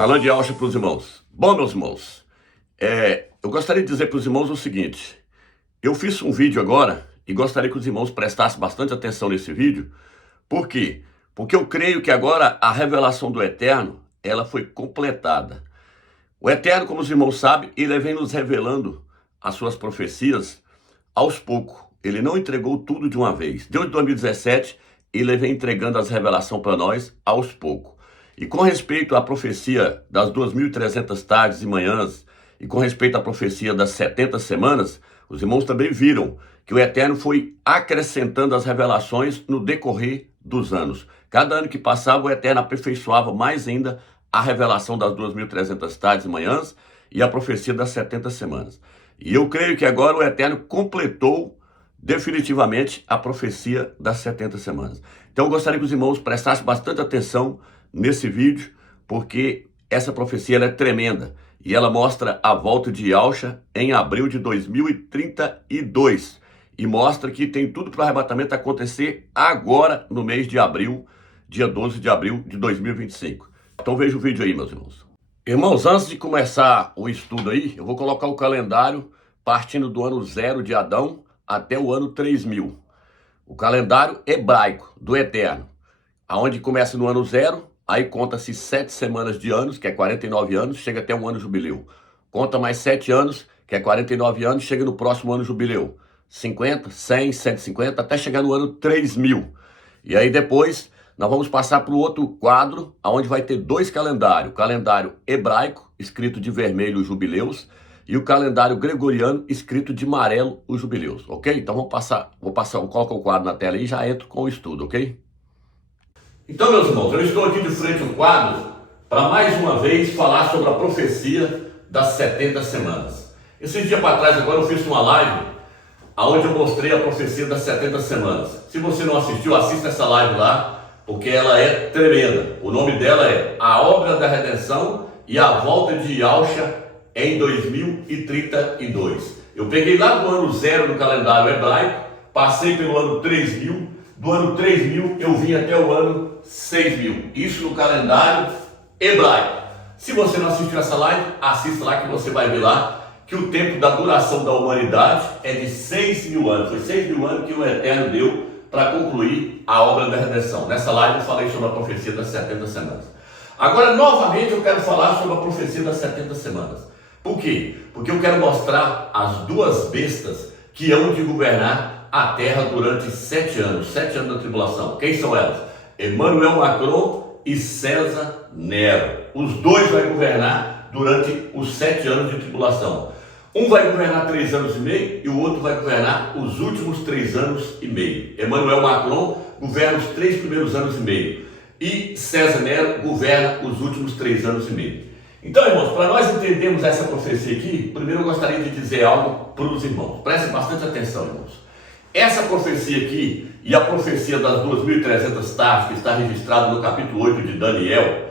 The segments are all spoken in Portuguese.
Falando de Alcha para os irmãos. Bom, meus irmãos, eu gostaria de dizer para os irmãos o seguinte. Eu fiz um vídeo agora e gostaria que os irmãos prestassem bastante atenção nesse vídeo. Por quê? Porque eu creio que agora a revelação do Eterno, ela foi completada. O Eterno, como os irmãos sabem, ele vem nos revelando as suas profecias aos poucos. Ele não entregou tudo de uma vez. Desde 2017, ele vem entregando as revelações para nós aos poucos. E com respeito à profecia das 2.300 tardes e manhãs, e com respeito à profecia das 70 semanas, os irmãos também viram que o Eterno foi acrescentando as revelações no decorrer dos anos. Cada ano que passava, o Eterno aperfeiçoava mais ainda a revelação das 2.300 tardes e manhãs e a profecia das 70 semanas. E eu creio que agora o Eterno completou definitivamente a profecia das 70 semanas. Então eu gostaria que os irmãos prestassem bastante atenção nesse vídeo, porque essa profecia ela é tremenda e ela mostra a volta de Yahusha em abril de 2032 e mostra que tem tudo para o arrebatamento acontecer agora no mês de abril, dia 12 de abril de 2025. Então veja o vídeo aí, meus irmãos. Irmãos, antes de começar o estudo aí, eu vou colocar o calendário partindo do ano 0 de Adão até o ano 3000. O calendário hebraico do Eterno, aonde começa no ano 0, aí conta-se 7 semanas de anos, que é 49 anos, chega até um ano jubileu. Conta mais 7 anos, que é 49 anos, chega no próximo ano jubileu. 50, 100, 150, até chegar no ano 3000. E aí depois nós vamos passar para o outro quadro, onde vai ter 2 calendários. O calendário hebraico, escrito de vermelho, os jubileus, e o calendário gregoriano, escrito de amarelo, os jubileus, ok? Então vou colocar o quadro na tela e já entro com o estudo, ok? Então, meus irmãos, eu estou aqui de frente ao quadro para mais uma vez falar sobre a profecia das 70 semanas. Esse dia para trás agora eu fiz uma live onde eu mostrei a profecia das 70 semanas. Se você não assistiu, assista essa live lá, porque ela é tremenda. O nome dela é A Obra da Redenção e a Volta de Yahusha em 2032. Eu peguei lá do ano 0 no calendário hebraico, passei pelo ano 3000, do ano 3000 eu vim até o ano 6000. Isso no calendário hebraico. Se você não assistiu essa live, assista lá que você vai ver lá que o tempo da duração da humanidade é de 6.000 anos. Foi 6.000 anos que o Eterno deu para concluir a obra da redenção. Nessa live eu falei sobre a profecia das 70 semanas. Agora, novamente, eu quero falar sobre a profecia das 70 semanas. Por quê? Porque eu quero mostrar as 2 bestas que hão de governar a terra durante 7 anos. 7 anos da tribulação. Quem são elas? Emmanuel Macron e César Nero. Os 2 vão governar durante os 7 anos de tribulação. Um vai governar 3 anos e meio e o outro vai governar os últimos 3 anos e meio. Emmanuel Macron governa os 3 primeiros anos e meio e César Nero governa os últimos 3 anos e meio. Então, irmãos, para nós entendermos essa profecia aqui, primeiro eu gostaria de dizer algo para os irmãos. Prestem bastante atenção, irmãos. Essa profecia aqui e a profecia das 2.300 tardes, que está registrada no capítulo 8 de Daniel,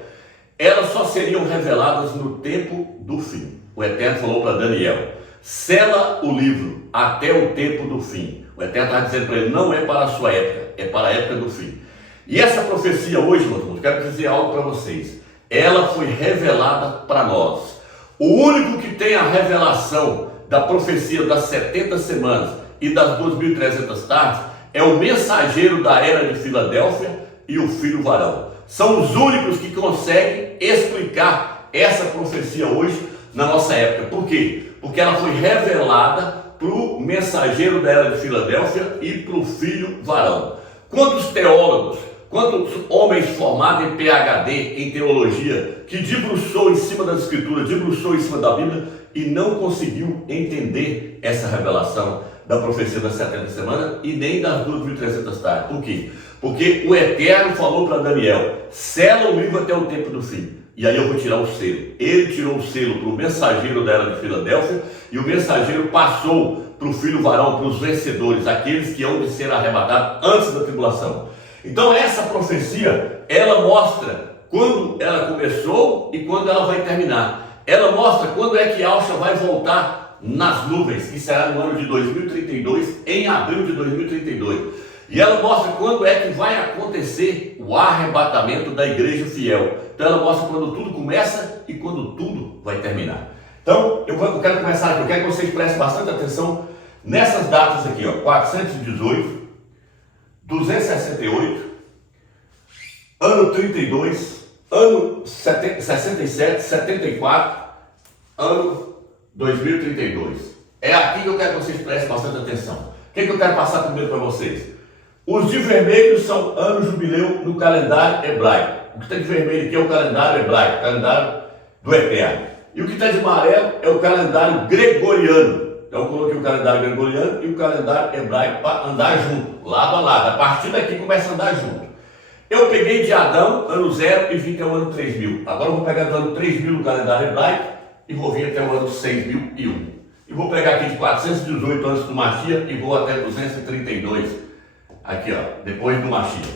elas só seriam reveladas no tempo do fim. O Eterno falou para Daniel: sela o livro até o tempo do fim. O Eterno está dizendo para ele: não é para a sua época, é para a época do fim. E essa profecia hoje, meus irmãos, quero dizer algo para vocês. Ela foi revelada para nós. O único que tem a revelação da profecia das 70 semanas e das 2.300 tardes é o mensageiro da era de Filadélfia e o filho varão. São os únicos que conseguem explicar essa profecia hoje na nossa época. Por quê? Porque ela foi revelada para o mensageiro da era de Filadélfia e para o filho varão. Quantos teólogos, quantos homens formados em PhD, em teologia, que debruçou em cima das escrituras, debruçou em cima da Bíblia e não conseguiu entender essa revelação da profecia das 70 semanas e nem das 2.300 tardes. Por quê? Porque o Eterno falou para Daniel: sela o livro até o tempo do fim. E aí eu vou tirar o selo. Ele tirou o selo para o mensageiro da era de Filadélfia e o mensageiro passou para o filho varão, para os vencedores, aqueles que hão de ser arrebatados antes da tribulação. Então essa profecia, ela mostra quando ela começou e quando ela vai terminar. Ela mostra quando é que Yahusha vai voltar nas nuvens, que será no ano de 2032, em abril de 2032. E ela mostra quando é que vai acontecer o arrebatamento da igreja fiel. Então ela mostra quando tudo começa e quando tudo vai terminar. Então eu quero começar aqui, eu quero que vocês prestem bastante atenção nessas datas aqui, ó, 418, 268, ano 32, ano 67, 74, ano 2032. É aqui que eu quero que vocês prestem bastante atenção. O que eu quero passar primeiro para vocês? Os de vermelho são ano jubileu no calendário hebraico. O que está de vermelho aqui é o calendário hebraico, o calendário do Eterno. E o que está de amarelo é o calendário gregoriano. Então eu coloquei o calendário gregoriano e o calendário hebraico para andar junto, lado a lado. A partir daqui começa a andar junto. Eu peguei de Adão, ano 0, e vim até o ano 3000. Agora eu vou pegar do ano 3000 no calendário hebraico e vou vir até o ano 6001. E vou pegar aqui de 418 antes do Mashiach e vou até 232. Aqui, ó, depois do Mashiach.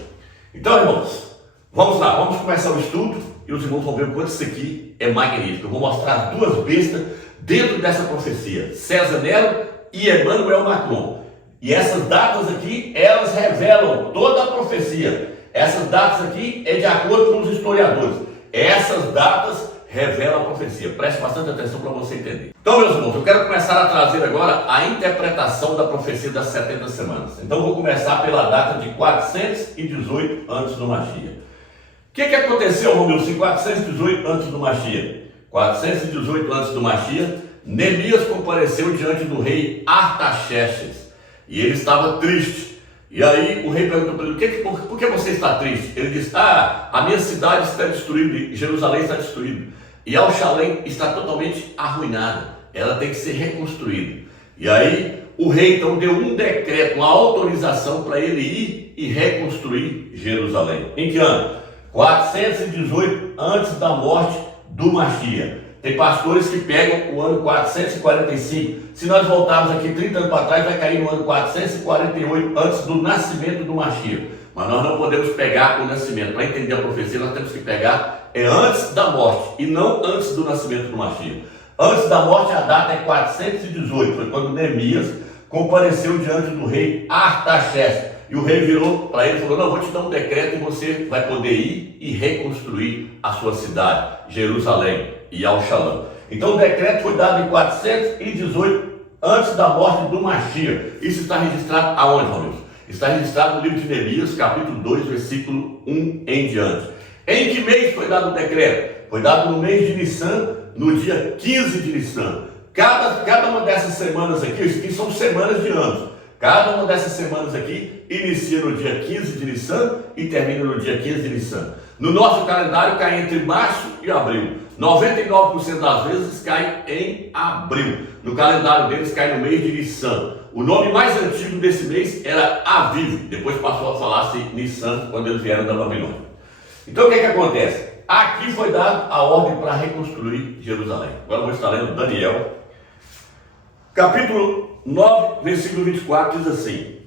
Então, irmãos, vamos lá, vamos começar o estudo e os irmãos vão ver o quanto isso aqui é magnífico. Eu vou mostrar as duas bestas dentro dessa profecia, César Nero e Emmanuel Macron. E essas datas aqui, elas revelam toda a profecia. Essas datas aqui é de acordo com os historiadores. Essas datas revelam a profecia. Preste bastante atenção para você entender. Então, meus irmãos, eu quero começar a trazer agora a interpretação da profecia das 70 semanas. Então, eu vou começar pela data de 418 antes do Mashiach. O que aconteceu, Romilson, em 418 antes do Mashiach? 418 antes do Mashiach, Neemias compareceu diante do rei Artaxerxes e ele estava triste. E aí o rei perguntou para ele, por que você está triste? Ele disse, a minha cidade está destruída, Jerusalém está destruída. E Alxalém está totalmente arruinada, ela tem que ser reconstruída. E aí o rei então deu um decreto, uma autorização para ele ir e reconstruir Jerusalém. Em que ano? 418 antes da morte do Mashiach. Tem pastores que pegam o ano 445. Se nós voltarmos aqui 30 anos para trás, vai cair no ano 448 antes do nascimento do Mashiach. Mas nós não podemos pegar o nascimento. Para entender a profecia, nós temos que pegar antes da morte e não antes do nascimento do Mashiach. Antes da morte, a data é 418. Foi quando Neemias compareceu diante do rei Artaxerxes. E o rei virou para ele e falou, não, vou te dar um decreto e você vai poder ir e reconstruir a sua cidade, Jerusalém e Alxalã. Então o decreto foi dado em 418 antes da morte do Mashiach. Isso está registrado aonde, Romilson? Está registrado no livro de Neemias, capítulo 2, versículo 1 em diante. Em que mês foi dado o decreto? Foi dado no mês de Nissan, no dia 15 de Nissan. Cada uma dessas semanas aqui, isso aqui são semanas de anos. Cada uma dessas semanas aqui inicia no dia 15 de Nissan e termina no dia 15 de Nissan. No nosso calendário cai entre março e abril. 99% das vezes cai em abril. No calendário deles cai no mês de Nissan. O nome mais antigo desse mês era Aviv. Depois passou a falar-se Nissan quando eles vieram da Babilônia. Então o que acontece? Aqui foi dada a ordem para reconstruir Jerusalém. Agora eu vou estar lendo Daniel, capítulo 9, versículo 24, diz assim.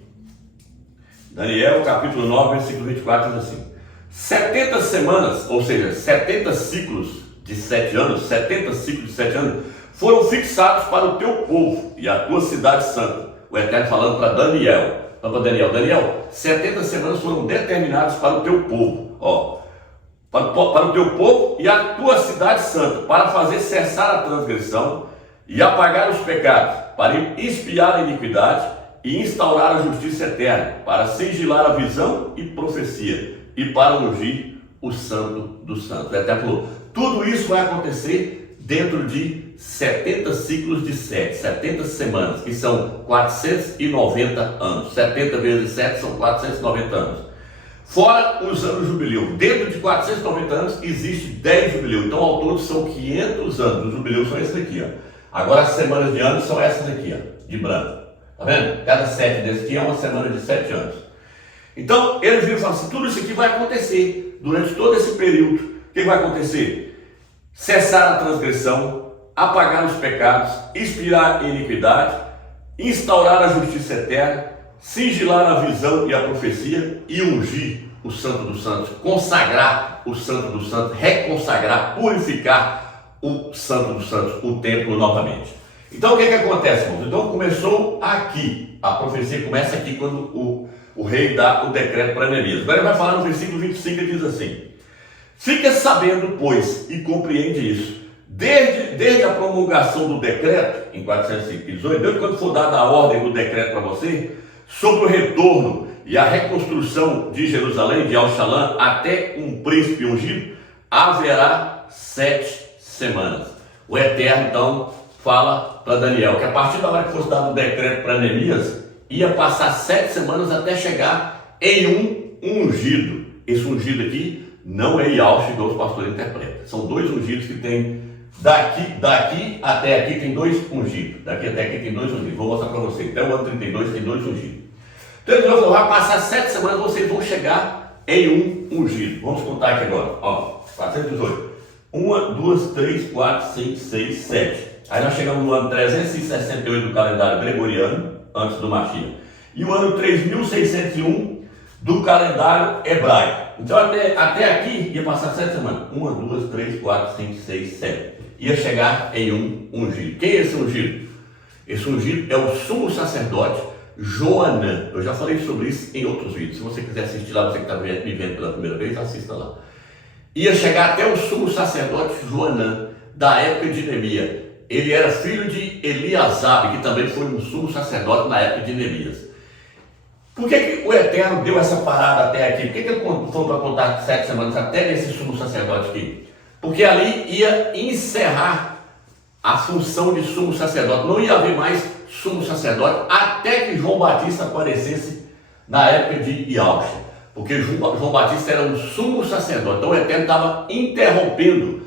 Daniel, capítulo 9, versículo 24, diz assim. 70 semanas, ou seja, 70 ciclos de 7 anos, 70 ciclos de 7 anos, foram fixados para o teu povo e a tua cidade santa. O Eterno falando para Daniel. Daniel, 70 semanas foram determinadas para o teu povo. Ó, para o teu povo e a tua cidade santa, para fazer cessar a transgressão e apagar os pecados, para expiar a iniquidade e instaurar a justiça eterna, para sigilar a visão e profecia, e para ungir o santo dos santos. Ele até falou, tudo isso vai acontecer dentro de 70 ciclos de 7, 70 semanas, que são 490 anos. 70 vezes 7 são 490 anos. Fora os anos jubileu. Dentro de 490 anos existe 10 jubileu. Então ao todo são 500 anos. Os jubileus são esses aqui, ó. Agora as semanas de anos são essas aqui, ó, de branco. Tá vendo? Cada 7 desses aqui é uma semana de 7 anos. Então eles viram e falaram assim, tudo isso aqui vai acontecer durante todo esse período. O que vai acontecer? Cessar a transgressão, apagar os pecados, expiar a iniquidade, instaurar a justiça eterna, sigilar a visão e a profecia e ungir o Santo dos Santos, consagrar o Santo dos Santos, reconsagrar, purificar o Santo dos Santos, o templo novamente. Então o que acontece, irmãos? Então começou aqui, a profecia começa aqui quando o rei dá o decreto para Neemias. Agora ele vai falar no versículo 25, ele diz assim: fica sabendo, pois, e compreende isso, desde a promulgação do decreto, em 418, desde quando for dada a ordem do decreto para você, sobre o retorno e a reconstrução de Jerusalém, de Al-Shalom, até um príncipe ungido, haverá 7 semanas. O Eterno, então, fala para Daniel que a partir da hora que fosse dado o decreto para Neemias, ia passar 7 semanas até chegar em um ungido. Esse ungido aqui não é Yahshua, igual os pastores interpretam. São 2 ungidos que tem, daqui até aqui tem 2 ungidos. Daqui até aqui tem 2 ungidos. Vou mostrar para vocês. Até o ano 32 tem 2 ungidos. Então ele falou, vai passar 7 semanas, vocês vão chegar em um ungido. Vamos contar aqui agora. Ó, 418. 1, 2, 3, 4, 5, 6, 7. Aí nós chegamos no ano 368 do calendário gregoriano, antes do Mashiach, e o ano 3601 do calendário hebraico. Então até aqui ia passar 7 semanas. 1, 2, 3, 4, 5, 6, 7. Ia chegar em um ungido. Quem é esse ungido? Esse ungido é o sumo sacerdote Joanã. Eu já falei sobre isso em outros vídeos. Se você quiser assistir lá, você que está me vendo pela primeira vez, assista lá. Ia chegar até o sumo sacerdote Joanã, da época de Neemias. Ele era filho de Eliasabe, que também foi um sumo sacerdote na época de Neemias. Por que o Eterno deu essa parada até aqui? Por que ele falou para contar 7 semanas até nesse sumo sacerdote aqui? Porque ali ia encerrar a função de sumo sacerdote. Não ia haver mais sumo sacerdote até que João Batista aparecesse na época de Yahshua. Porque João Batista era um sumo sacerdote. Então o Eterno estava interrompendo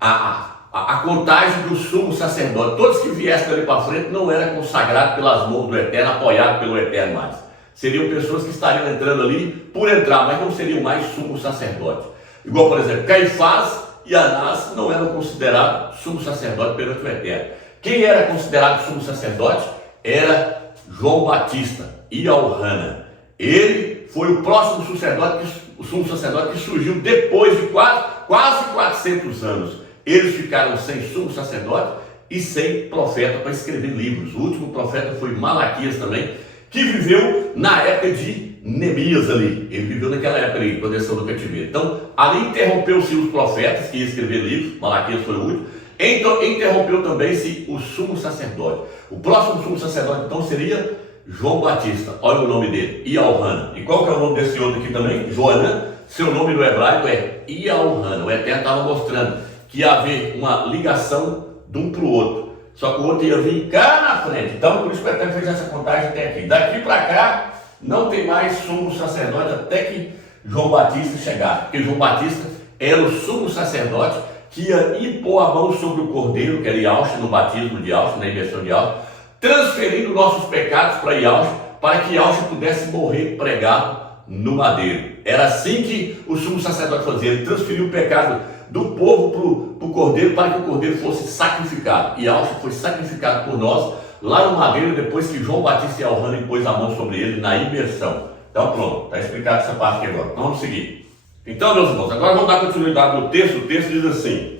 a contagem do sumo sacerdote. Todos que viessem dali para frente não eram consagrados pelas mãos do Eterno, apoiados pelo Eterno mais. Seriam pessoas que estariam entrando ali por entrar, mas não seriam mais sumo sacerdote. Igual, por exemplo, Caifás e Anás não eram considerados sumo sacerdote perante o Eterno. Quem era considerado sumo sacerdote era João Batista e Al-Hana. Ele foi o próximo sacerdote, o sumo sacerdote que surgiu depois de quase 400 anos. Eles ficaram sem sumo sacerdote e sem profeta para escrever livros. O último profeta foi Malaquias também, que viveu na época de Neemias ali. Ele viveu naquela época ali, proteção do cativeiro. Então, ali interrompeu-se os profetas que iam escrever livros. Malaquias foi o último. Então, interrompeu também-se o sumo sacerdote. O próximo sumo sacerdote, então, seria João Batista. Olha o nome dele, Ial-Hana. E qual que é o nome desse outro aqui também? Joanã. Seu nome no hebraico é Ial-Hana. O Eterno estava mostrando que ia haver uma ligação de um para o outro. Só que o outro ia vir cá na frente. Então, por isso que o Eterno fez essa contagem até aqui. Daqui para cá, não tem mais sumo sacerdote até que João Batista chegar. Porque João Batista era o sumo sacerdote que ia impor a mão sobre o cordeiro, que era Yahshua, no batismo de Yahshua, na imersão de Yahshua, transferindo nossos pecados para Yahshua, para que Yahshua pudesse morrer pregado no madeiro. Era assim que o sumo sacerdote fazia. Ele transferiu o pecado do povo para o cordeiro, para que o cordeiro fosse sacrificado. E Yahshua foi sacrificado por nós lá no madeiro, depois que João Batista e Al-Hana pôs a mão sobre ele na imersão. Então pronto, está explicado essa parte aqui agora. Então, vamos seguir. Então, meus irmãos, agora vamos dar continuidade no texto. O texto diz assim: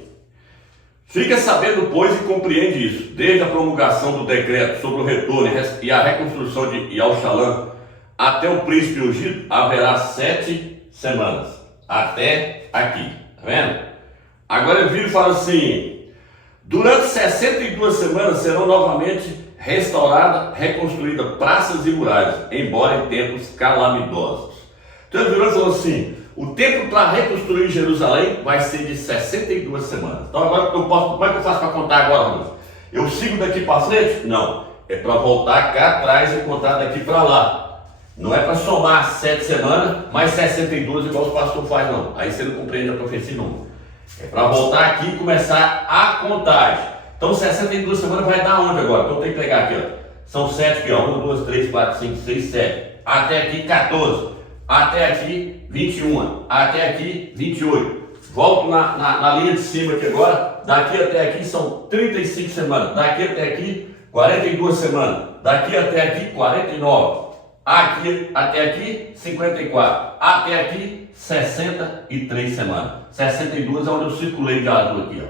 fica sabendo, pois, e compreende isso, desde a promulgação do decreto sobre o retorno e a reconstrução de Al-Shalom até o príncipe ungido, haverá 7 semanas. Até aqui, tá vendo? Agora ele vira e fala assim: durante 62 semanas serão novamente restauradas, reconstruídas praças e muralhas, embora em tempos calamitosos. Então ele virou e falou assim: o tempo para reconstruir Jerusalém vai ser de 62 semanas. Então agora como é que eu faço para contar agora, Luiz? Eu sigo daqui para frente? Não. É para voltar cá atrás e contar daqui para lá. Não é para somar 7 semanas, mais 62 igual os pastores fazem, não. Aí você não compreende a profecia, não. É para voltar aqui e começar a contagem. Então 62 semanas vai dar onde agora? Então tem que pegar aqui, ó. São 7 aqui, ó. 1, 2, 3, 4, 5, 6, 7. Até aqui 14. Até aqui 21, até aqui 28. Volto na linha de cima aqui agora. Daqui até aqui são 35 semanas. Daqui até aqui 42 semanas. Daqui até aqui 49. Aqui até aqui 54. Até aqui 63 semanas. 62 é onde eu circulei de azul aqui, ó.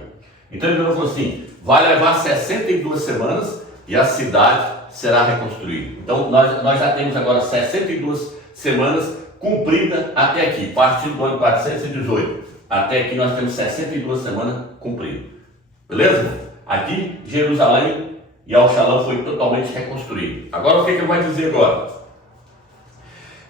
Então ele falou assim: vai levar 62 semanas e a cidade será reconstruída. Então nós já temos agora 62 semanas cumpridas até aqui, partindo do ano 418. Até aqui nós temos 62 semanas cumpridas. Beleza? Aqui, Jerusalém e Al-Shalom foi totalmente reconstruído. Agora o que ele vai dizer agora?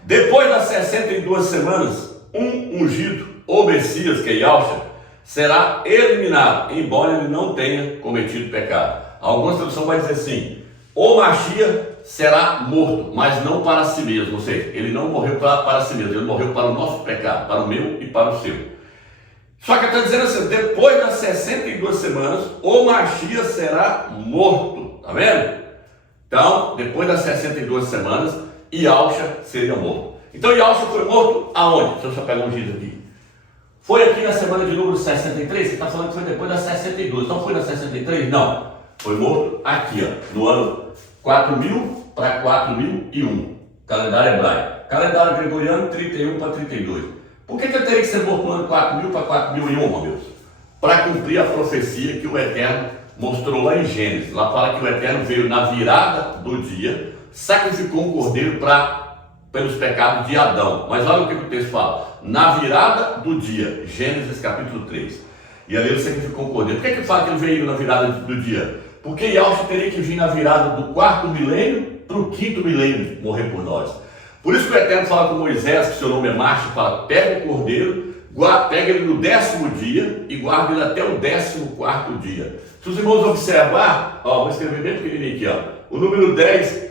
Depois das 62 semanas, um ungido, ou Messias, que é Yahshua, será eliminado, embora ele não tenha cometido pecado. Algumas traduções vai dizer assim: o Mashiach será morto, mas não para si mesmo. Ou seja, ele não morreu para si mesmo, ele morreu para o nosso pecado, para o meu e para o seu. Só que está dizendo assim: depois das 62 semanas, o Mashiach será morto. Está vendo? Então, depois das 62 semanas, Yahshua seria morto. Então, Yahshua foi morto aonde? Deixa eu só pegar um giz aqui. Foi aqui na semana de número 63? Você está falando que foi depois das 62. Então, foi na 63? Não. Foi morto aqui, ó, no ano 4000 para 4001. Calendário hebraico. Calendário gregoriano, 31 para 32. Por que ele teria que ser morto no ano 4000 para 4001, meu Deus? Para cumprir a profecia que o Eterno mostrou lá em Gênesis. Lá fala que o Eterno veio na virada do dia, sacrificou um cordeiro pelos pecados de Adão. Mas olha o que o texto fala: na virada do dia, Gênesis capítulo 3. E ali ele sacrificou um cordeiro. Por que ele fala que ele veio na virada do dia? Porque Yahshua teria que vir na virada do 4º milênio para o 5º milênio morrer por nós. Por isso que o Eterno fala com Moisés, que seu nome é Macho, fala: pega o cordeiro, pega ele no 10º dia e guarda ele até o 14º dia. Se os irmãos observar, ó, vou escrever bem pequenininho aqui, ó, o número 10,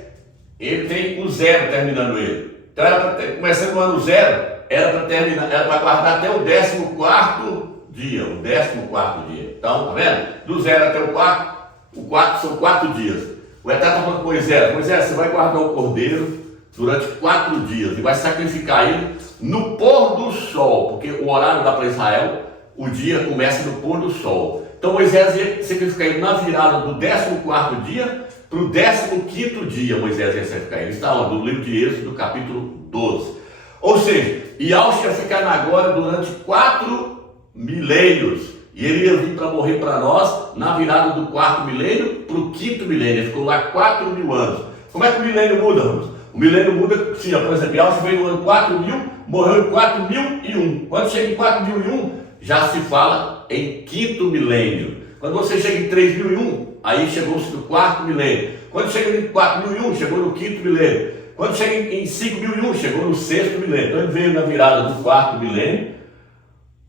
ele tem o 0 terminando ele. Então era para começando no ano 0, era para terminar, era para guardar até o 14º dia, o 14º dia. Então, tá vendo? Do 0 até o 4 são 4 dias. O Eterno está falando com Moisés: Moisés, você vai guardar o cordeiro durante 4 dias e vai sacrificar ele no pôr do sol, porque o horário lá para Israel, o dia começa no pôr do sol. Então Moisés ia sacrificar ele na virada do 14º dia para o 15º dia. Moisés ia sacrificar ele. Está lá no livro de Êxodo, capítulo 12. Ou seja, Yahshua ia ficar na glória durante 4 milênios. E ele ia vir para morrer para nós na virada do 4º milênio para o 5º milênio. Ele ficou lá 4.000 anos. Como é que o milênio muda, Ramos? O milênio muda, sim, por exemplo, Yahshua veio no ano 4000, morreu em 4001. Quando chega em 4001, já se fala em 5º milênio. Quando você chega em 3001, aí chegou-se no 4º milênio. Quando chega em 4001, chegou no 5º milênio. Quando chega em 5001, chegou no 6º milênio. Então ele veio na virada do 4º milênio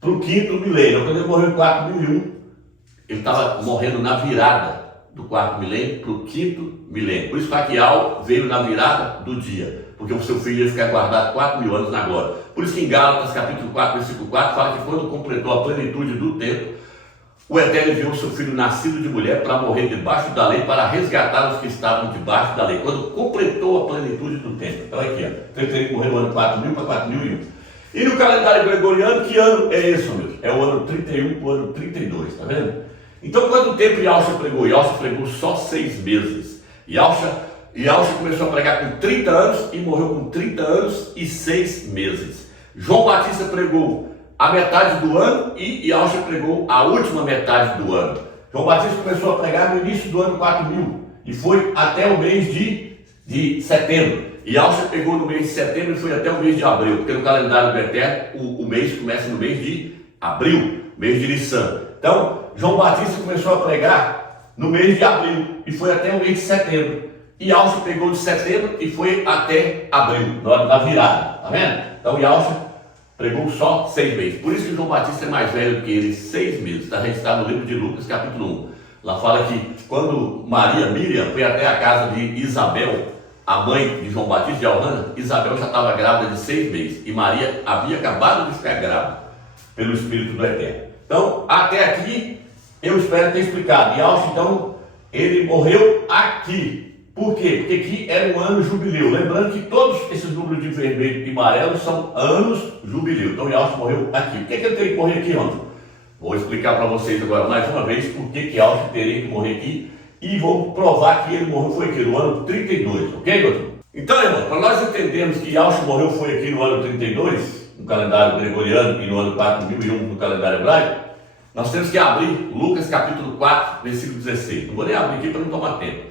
para o 5º milênio. Quando ele morreu em 4001, ele estava morrendo na virada do 4º milênio para o 5º milênio. Por isso Faquial veio na virada do dia, porque o seu filho ia ficar guardado 4.000 anos na glória. Por isso que em Gálatas capítulo 4, versículo 4, fala que quando completou a plenitude do tempo, o Eterno enviou o seu filho nascido de mulher para morrer debaixo da lei, para resgatar os que estavam debaixo da lei. Quando completou a plenitude do tempo. Então aqui, ó, então ele teria que morrer no ano 4000 para 4001. E no calendário gregoriano, que ano é esse, meu Deus? É o ano 31 para o ano 32, tá vendo? Então, quanto tempo Yahshua pregou? Yahshua pregou só 6 meses. Yahshua começou a pregar com 30 anos e morreu com 30 anos e 6 meses. João Batista pregou a metade do ano e Yahshua pregou a última metade do ano. João Batista começou a pregar no início do ano 4000 e foi até o mês de setembro. Yahshua pegou no mês de setembro e foi até o mês de abril, porque no calendário do Eterno o mês começa no mês de abril, mês de Nissan. Então, João Batista começou a pregar no mês de abril e foi até o mês de setembro. E Yahshua pegou de setembro e foi até abril, na hora da virada, tá vendo? Então Yahshua pregou só 6 meses. Por isso que João Batista é mais velho do que ele, 6 meses. Está registrado no livro de Lucas, capítulo 1. Lá fala que quando Miriam foi até a casa de Isabel, a mãe de João Batista, de Alhana, Isabel já estava grávida de 6 meses. E Maria havia acabado de ficar grávida pelo Espírito do Eterno. Então, até aqui, eu espero ter explicado. Yahshua, então, ele morreu aqui. Por quê? Porque aqui era um ano jubileu. Lembrando que todos esses números de vermelho e amarelo são anos jubileu. Então, Yahshua morreu aqui. Por que ele tem que morrer aqui, Ramos? Vou explicar para vocês agora mais uma vez por que Yahshua teria que morrer aqui. E vou provar que ele morreu foi aqui no ano 32. Ok, doutor? Então, irmão, para nós entendermos que Yahshua morreu foi aqui no ano 32, no calendário gregoriano, e no ano 4001 no calendário hebraico, nós temos que abrir Lucas capítulo 4, versículo 16. Não vou nem abrir aqui para não tomar tempo.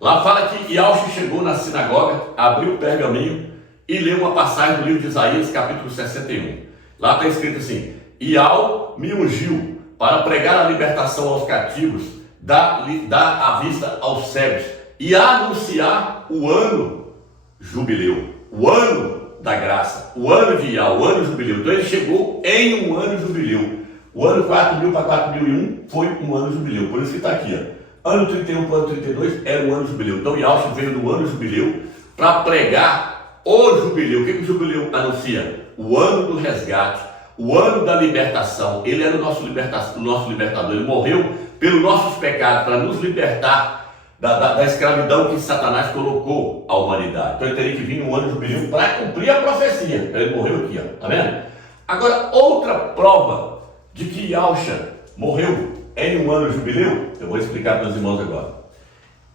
Lá fala que Yahshua chegou na sinagoga, abriu o pergaminho e ler uma passagem do livro de Isaías, capítulo 61. Lá está escrito assim: Iau me ungiu para pregar a libertação aos cativos, dar a vista aos cegos e anunciar o ano jubileu, o ano da graça, o ano de Iau, o ano jubileu. Então ele chegou em um ano jubileu. O ano 4000 para 4001 foi um ano jubileu, por isso que está aqui, ó. Ano 31 para ano 32 era um ano jubileu. Então Yahshua veio no ano jubileu para pregar o jubileu. O que o jubileu anuncia? O ano do resgate, o ano da libertação. Ele era o nosso libertador. Ele morreu pelos nossos pecados, para nos libertar da escravidão que Satanás colocou à humanidade. Então ele teria que vir no ano jubileu para cumprir a profecia. Então ele morreu aqui, ó. Tá vendo? Agora, outra prova de que Yahshua morreu em um ano jubileu, eu vou explicar para os irmãos agora,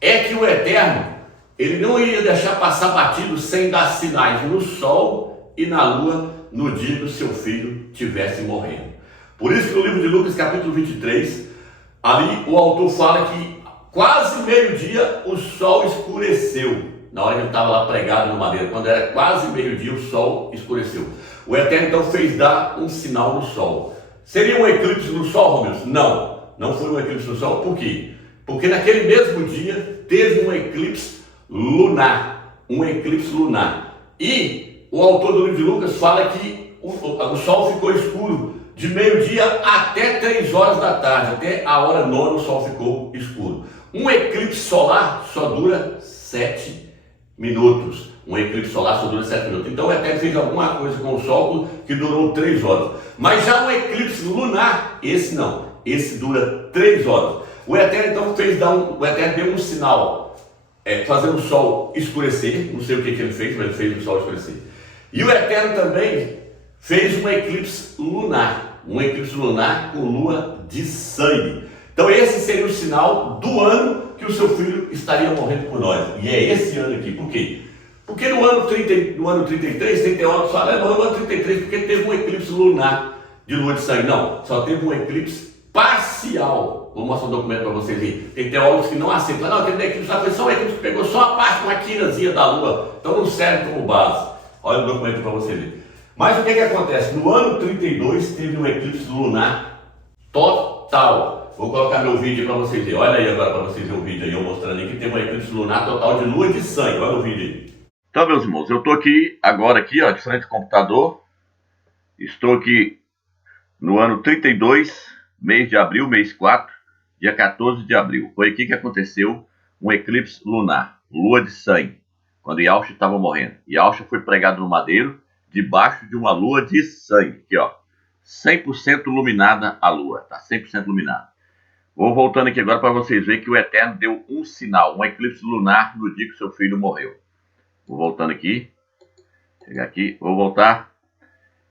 é que o Eterno, ele não ia deixar passar batido sem dar sinais no sol e na lua no dia que o seu filho estivesse morrendo. Por isso que no livro de Lucas, capítulo 23, ali o autor fala que quase meio-dia o sol escureceu, na hora que ele estava lá pregado no madeiro. Quando era quase meio-dia o sol escureceu. O Eterno então fez dar um sinal no sol. Seria um eclipse no sol, Romilson? Não, não foi um eclipse no sol. Por quê? Porque naquele mesmo dia teve um eclipse lunar. Um eclipse lunar. E o autor do livro de Lucas fala que o sol ficou escuro de meio-dia até 3 horas da tarde. Até a hora nona o sol ficou escuro. Um eclipse solar só dura 7 minutos. Um eclipse solar só dura 7 minutos. Então o Eterno fez alguma coisa com o sol que durou 3 horas. Mas já um eclipse lunar, esse não. Esse dura 3 horas. O Eterno então o Eterno deu um sinal, fazendo o sol escurecer. Não sei o que ele fez, mas ele fez o sol escurecer. E o Eterno também fez um eclipse lunar. Um eclipse lunar com lua de sangue. Então esse seria o sinal do ano que o seu filho estaria morrendo por nós. E é esse ano aqui. Por quê? Porque no ano 33, tem teólogos falando, no ano 33, porque teve um eclipse lunar de lua de sangue. Não, só teve um eclipse parcial. Vou mostrar um documento para vocês aí. Tem teólogos que não aceitam. Não, aquele eclipse foi só um eclipse que pegou só a parte, uma quinazinha da lua. Então não serve como base. Olha o documento para você ver. Mas o que acontece? No ano 32 teve um eclipse lunar total. Vou colocar meu vídeo para vocês verem. Olha aí agora para vocês verem o vídeo aí, eu mostrando aí que tem um eclipse lunar total de lua de sangue. Olha o vídeo aí. Então, meus irmãos, eu estou aqui agora ó, de frente ao computador. Estou aqui no ano 32, mês de abril, mês 4, dia 14 de abril. Foi aqui que aconteceu um eclipse lunar, lua de sangue, quando Yahshua estava morrendo. Yahshua foi pregado no madeiro, debaixo de uma lua de sangue. Aqui, ó, 100% iluminada a lua, tá? 100% iluminada. Vou voltando aqui agora para vocês verem que o Eterno deu um sinal, um eclipse lunar no dia que seu filho morreu. Vou voltando aqui, chegar aqui, vou voltar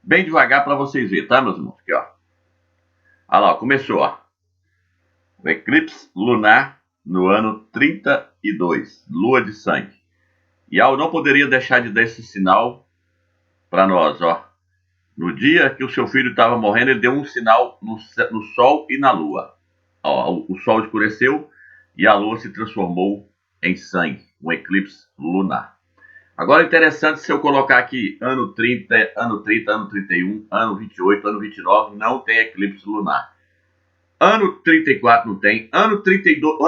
bem devagar para vocês verem, tá, meus irmãos? Aqui, ó. Olha lá, ó, começou, ó. O eclipse lunar no ano 32, lua de sangue. E Yahweh não poderia deixar de dar esse sinal para nós, ó. No dia que o seu filho estava morrendo, ele deu um sinal no sol e na lua. Ó, o sol escureceu e a lua se transformou em sangue, um eclipse lunar. Agora, interessante se eu colocar aqui ano 30, ano 31, ano 28, ano 29, não tem eclipse lunar. Ano 34 não tem. Ano 32,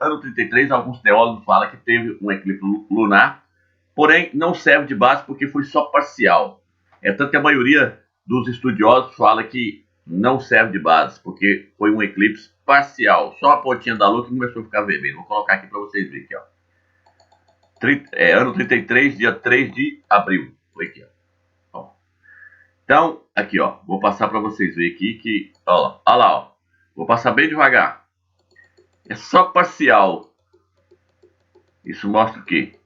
ano 33, alguns teólogos falam que teve um eclipse lunar, porém não serve de base porque foi só parcial. É tanto que a maioria dos estudiosos fala que não serve de base, porque foi um eclipse parcial. Só a pontinha da lua que começou a ficar vermelho. Vou colocar aqui para vocês verem aqui, ó. Ano 33, dia 3 de abril. Foi aqui, ó. Então, aqui, ó. Vou passar para vocês verem aqui que... Ó lá, ó. Vou passar bem devagar. É só parcial. Isso mostra o quê?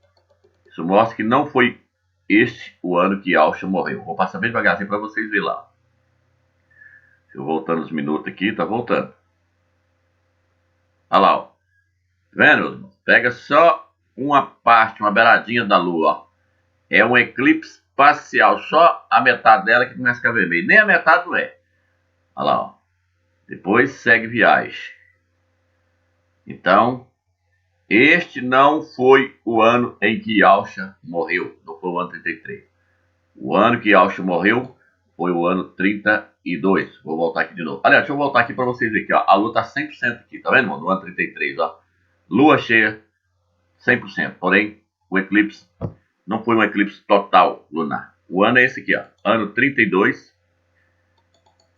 Isso mostra que não foi este o ano que Yahshua morreu. Vou passar bem devagarzinho para vocês verem lá. Deixa eu voltando os minutos aqui. Tá voltando. Olha lá, ó. Tá vendo? Pega só uma parte, uma beiradinha da lua, ó. É um eclipse parcial, só a metade dela que começa a ficar vermelho. Nem a metade não é. Olha lá, ó. Depois segue viagem. Então, Este não foi o ano em que Yalcha morreu, não foi o ano 33. O ano que Yalcha morreu foi o ano 32. Vou voltar aqui de novo. Aliás, deixa eu voltar aqui para vocês verem aqui, ó. A lua tá 100% aqui, tá vendo, irmão? No ano 33, ó. Lua cheia, 100%. Porém, o eclipse não foi um eclipse total lunar. O ano é esse aqui, ó. Ano 32,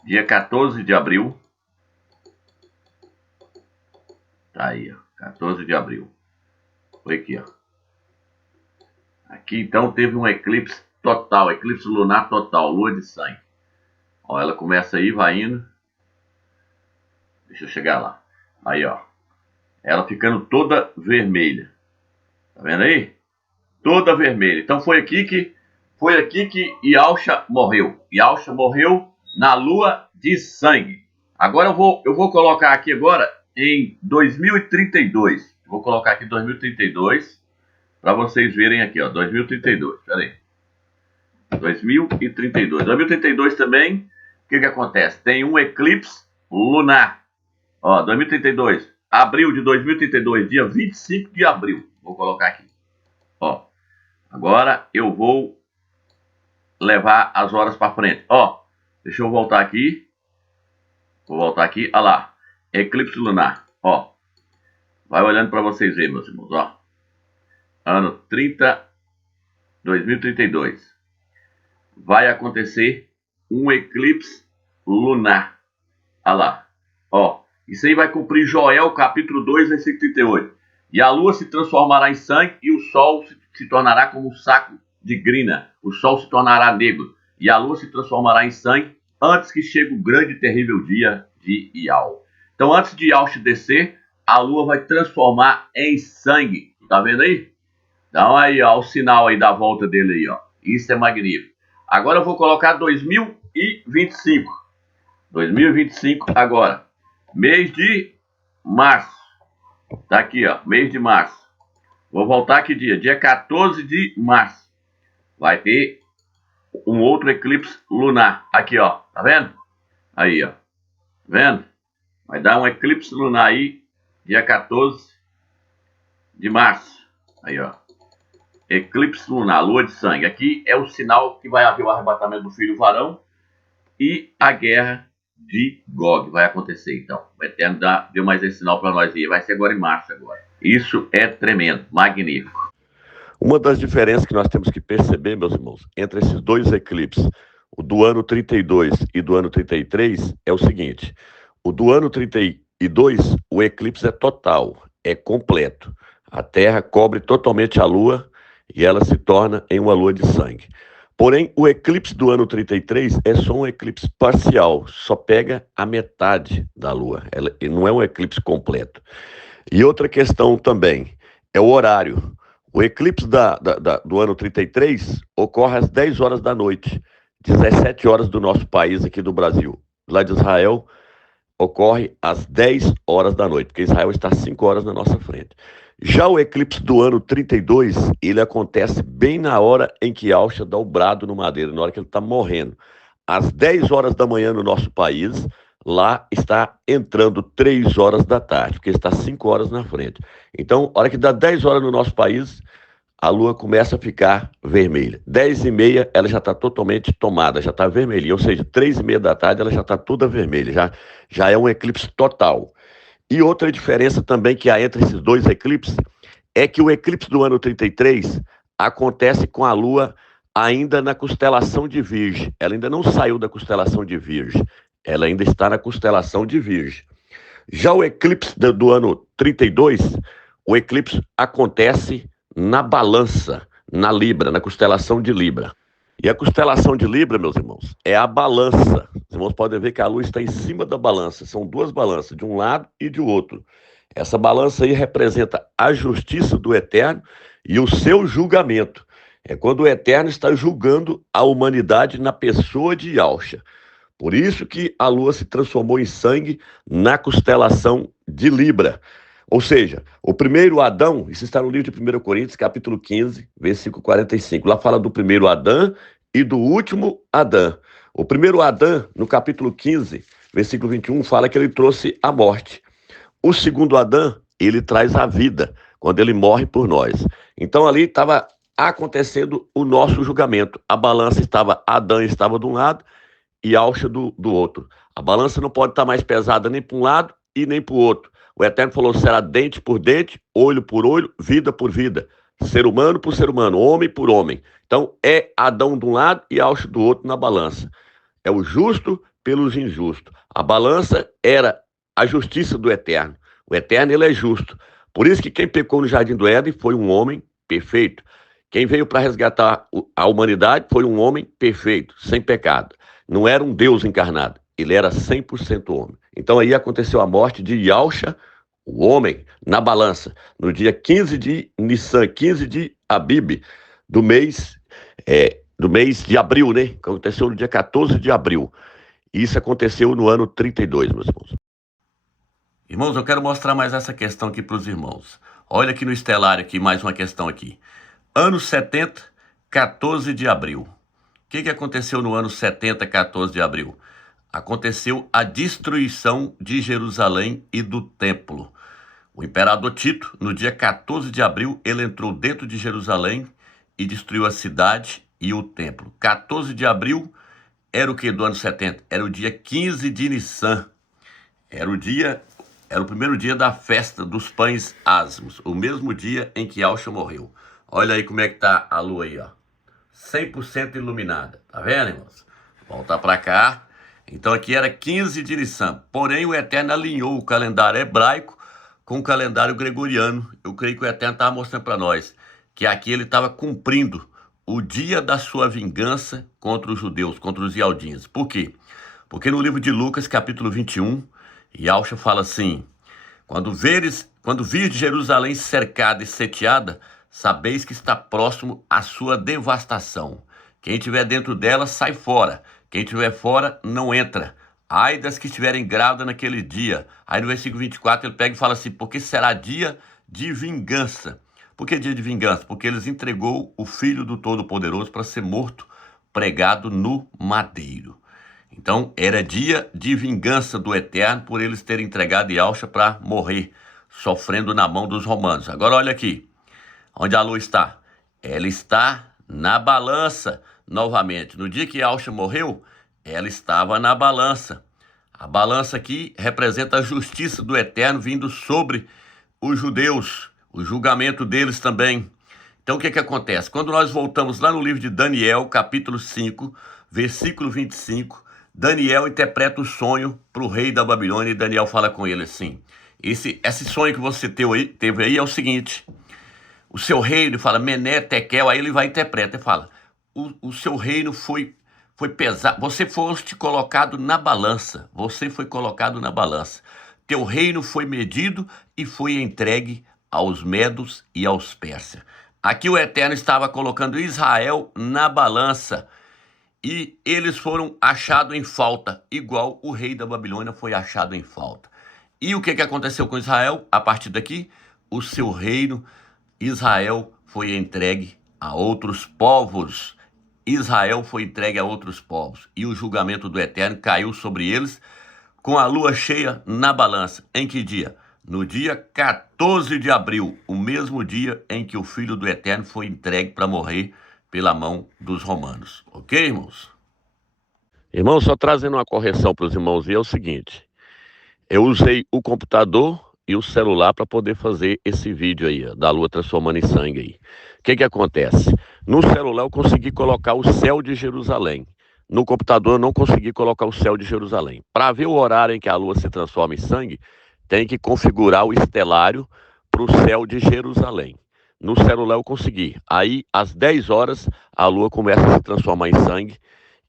dia 14 de abril. Tá aí, ó. 14 de abril. Foi aqui, ó. Aqui, então, teve um eclipse total, eclipse lunar total, lua de sangue. Ó, ela começa aí, vai indo. Deixa eu chegar lá. Aí, ó. Ela ficando toda vermelha. Tá vendo aí? Toda vermelha. Então foi aqui que Yalcha morreu. Yalcha morreu na lua de sangue. Agora eu vou colocar aqui agora em 2032. Vou colocar aqui 2032 para vocês verem aqui, ó, 2032. Pera aí. 2032. 2032 também, o que acontece? Tem um eclipse lunar. Ó, 2032, abril de 2032, dia 25 de abril. Vou colocar aqui. Ó, agora eu vou levar as horas para frente. Ó, deixa eu voltar aqui. Vou voltar aqui, olha lá. Eclipse lunar, ó. Vai olhando para vocês verem, meus irmãos, ó. Ano 2032. Vai acontecer um eclipse lunar. Olha lá, ó. Isso aí vai cumprir Joel, capítulo 2, versículo 38. E a lua se transformará em sangue e o sol se tornará como um saco de grina. O sol se tornará negro e a lua se transformará em sangue antes que chegue o grande e terrível dia de Ial. Então, antes de Yalcha descer, a lua vai transformar em sangue. Tá vendo aí? Então, aí, ó, o sinal aí da volta dele aí, ó. Isso é magnífico. Agora eu vou colocar 2025. 2025 agora. Mês de março. Tá aqui, ó. Mês de março. Vou voltar aqui dia. Dia 14 de março. Vai ter um outro eclipse lunar. Aqui, ó. Tá vendo? Aí, ó. Tá vendo? Vai dar um eclipse lunar aí. Dia 14 de março. Aí, ó. Eclipse lunar, lua de sangue. Aqui é o sinal que vai haver o arrebatamento do filho varão e a guerra de Gog vai acontecer, então. O Eterno deu mais esse sinal para nós aí. Vai ser agora em março agora. Isso é tremendo, magnífico. Uma das diferenças que nós temos que perceber, meus irmãos, entre esses dois eclipses, o do ano 32 e do ano 33, é o seguinte. O do ano 32, o eclipse é total, é completo. A Terra cobre totalmente a Lua e ela se torna em uma lua de sangue. Porém, o eclipse do ano 33 é só um eclipse parcial, só pega a metade da Lua, ela não é um eclipse completo. E outra questão também é o horário. O eclipse do ano 33 ocorre às 10 horas da noite, 17 horas do nosso país aqui do Brasil. Lá de Israel, ocorre às 10 horas da noite, porque Israel está 5 horas na nossa frente. Já o eclipse do ano 32, ele acontece bem na hora em que Yalcha dá o brado no madeiro, na hora que ele está morrendo. Às 10 horas da manhã no nosso país, lá está entrando 3 horas da tarde, porque está 5 horas na frente. Então, a hora que dá 10 horas no nosso país, a lua começa a ficar vermelha. 10h30, ela já está totalmente tomada, já está vermelhinha, ou seja, 3h30 da tarde, ela já está toda vermelha, já é um eclipse total. E outra diferença também que há entre esses dois eclipses é que o eclipse do ano 33 acontece com a Lua ainda na constelação de Virgem. Ela ainda não saiu da constelação de Virgem, ela ainda está na constelação de Virgem. Já o eclipse do ano 32, o eclipse acontece na balança, na Libra, na constelação de Libra. E a constelação de Libra, meus irmãos, é a balança. Os irmãos podem ver que a lua está em cima da balança. São duas balanças, de um lado e de outro. Essa balança aí representa a justiça do Eterno e o seu julgamento. É quando o Eterno está julgando a humanidade na pessoa de Yalcha. Por isso que a lua se transformou em sangue na constelação de Libra. Ou seja, o primeiro Adão, isso está no livro de 1 Coríntios, capítulo 15, versículo 45. Lá fala do primeiro Adão e do último Adão. O primeiro Adão, no capítulo 15, versículo 21, fala que ele trouxe a morte. O segundo Adão, ele traz a vida. quando ele morre por nós. Então ali estava acontecendo o nosso julgamento. A balança estava, Adão estava de um lado e Alcha do outro. A balança não pode estar mais pesada nem para um lado e nem para o outro. O Eterno falou: será dente por dente, olho por olho, vida por vida. Ser humano por ser humano, homem por homem. Então é Adão de um lado e Alcha do outro na balança. É o justo pelos injustos. A balança era a justiça do Eterno. O Eterno, ele é justo. Por isso que quem pecou no Jardim do Éden foi um homem perfeito. Quem veio para resgatar a humanidade foi um homem perfeito, sem pecado. Não era um Deus encarnado, ele era 100% homem. Então aí aconteceu a morte de Yalcha, o homem, na balança, no dia 15 de Nissan, 15 de Abib, do mês de abril, né? Aconteceu no dia 14 de abril. E isso aconteceu no ano 32, meus irmãos. Irmãos, eu quero mostrar mais essa questão aqui para os irmãos. Olha aqui no estelário, aqui, mais uma questão aqui. Ano 70, 14 de abril. O que aconteceu no ano 70, 14 de abril? Aconteceu a destruição de Jerusalém e do templo. O imperador Tito, no dia 14 de abril, ele entrou dentro de Jerusalém e destruiu a cidade e o templo. 14 de abril era o que do ano 70? Era o dia 15 de Nissan. Era o primeiro dia da festa dos pães asmos, o mesmo dia em que Alcha morreu. Olha aí como é que tá a lua aí, ó. 100% iluminada. Tá vendo, irmãos? Voltar para cá. Então aqui era 15 de Nissan. Porém, o Eterno alinhou o calendário hebraico com o calendário gregoriano. Eu creio que o Eterno estava mostrando para nós que aqui ele estava cumprindo o dia da sua vingança contra os judeus, contra os Ialdinhos. Por quê? Porque no livro de Lucas, capítulo 21, Yalcha fala assim: quando vires Jerusalém cercada e sitiada, sabeis que está próximo a sua devastação. Quem estiver dentro dela, sai fora. Quem estiver fora, não entra. Ai das que estiverem grávidas naquele dia. Aí no versículo 24 ele pega e fala assim: porque será dia de vingança. Por que dia de vingança? Porque eles entregou o Filho do Todo-Poderoso para ser morto, pregado no madeiro. Então era dia de vingança do Eterno por eles terem entregado Yalcha para morrer, sofrendo na mão dos romanos. Agora olha aqui, onde a lua está? Ela está na balança novamente. No dia que Yalcha morreu, ela estava na balança. A balança aqui representa a justiça do Eterno vindo sobre os judeus, o julgamento deles também. Então o que acontece? Quando nós voltamos lá no livro de Daniel, capítulo 5, versículo 25, Daniel interpreta o sonho para o rei da Babilônia e Daniel fala com ele assim: esse sonho que você teve aí é o seguinte: o seu reino, fala Mené, Tekel, aí ele vai interpretar e fala: o seu reino foi pesado, você foste colocado na balança, você foi colocado na balança. Teu reino foi medido e foi entregue aos medos e aos persas. Aqui o Eterno estava colocando Israel na balança e eles foram achados em falta, igual o rei da Babilônia foi achado em falta. E o que aconteceu com Israel? A partir daqui, o seu reino, Israel, foi entregue a outros povos. Israel foi entregue a outros povos. E o julgamento do Eterno caiu sobre eles com a lua cheia na balança. Em que dia? No dia 14 de abril, o mesmo dia em que o Filho do Eterno foi entregue para morrer pela mão dos romanos. Ok, irmãos? Irmãos, só trazendo uma correção para os irmãos, é o seguinte: eu usei o computador e o celular para poder fazer esse vídeo aí, ó, da lua transformando em sangue aí. O que acontece? No celular eu consegui colocar o céu de Jerusalém. No computador eu não consegui colocar o céu de Jerusalém. Para ver o horário em que a lua se transforma em sangue, tem que configurar o estelário para o céu de Jerusalém. No celular eu consegui. Aí, às 10 horas, a lua começa a se transformar em sangue.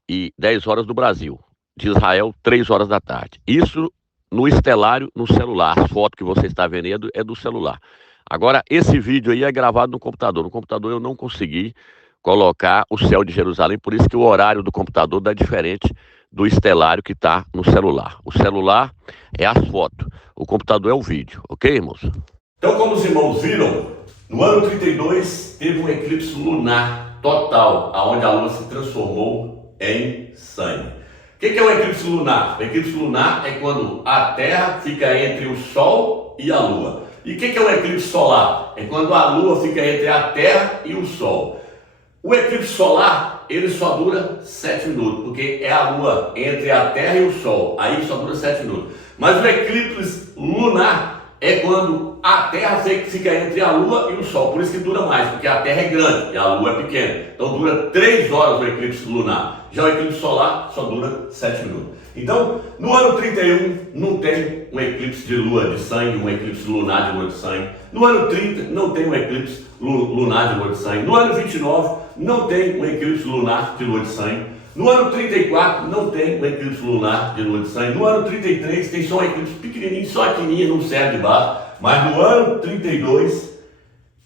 E 10 horas do Brasil. De Israel, 3 horas da tarde. Isso no estelário, no celular. As fotos que você está vendo aí é do celular. Agora, esse vídeo aí é gravado no computador. No computador eu não consegui colocar o céu de Jerusalém, por isso que o horário do computador dá diferente do estelário que está no celular. O celular é as fotos, o computador é o vídeo. Ok, irmãos? Então, como os irmãos viram, no ano 32 teve um eclipse lunar total, onde a lua se transformou em sangue. O que é um eclipse lunar? O eclipse lunar é quando a Terra fica entre o Sol e a Lua. E o que é um eclipse solar? É quando a Lua fica entre a Terra e o Sol. O eclipse solar, ele só dura 7 minutos, porque é a Lua entre a Terra e o Sol, aí só dura 7 minutos. Mas o eclipse lunar é quando a Terra fica entre a Lua e o Sol, por isso que dura mais, porque a Terra é grande e a Lua é pequena. Então dura 3 horas o eclipse lunar. Já o eclipse solar só dura 7 minutos. Então, no ano 31 não tem um eclipse de lua de sangue, um eclipse lunar de lua de sangue. No ano 30 não tem um eclipse lunar de lua de sangue. No ano 29 não tem um eclipse lunar de lua de sangue. No ano 34 não tem um eclipse lunar de lua de sangue. No ano 33 tem só um eclipse pequenininho, só aqui, não serve de base. Mas no ano 32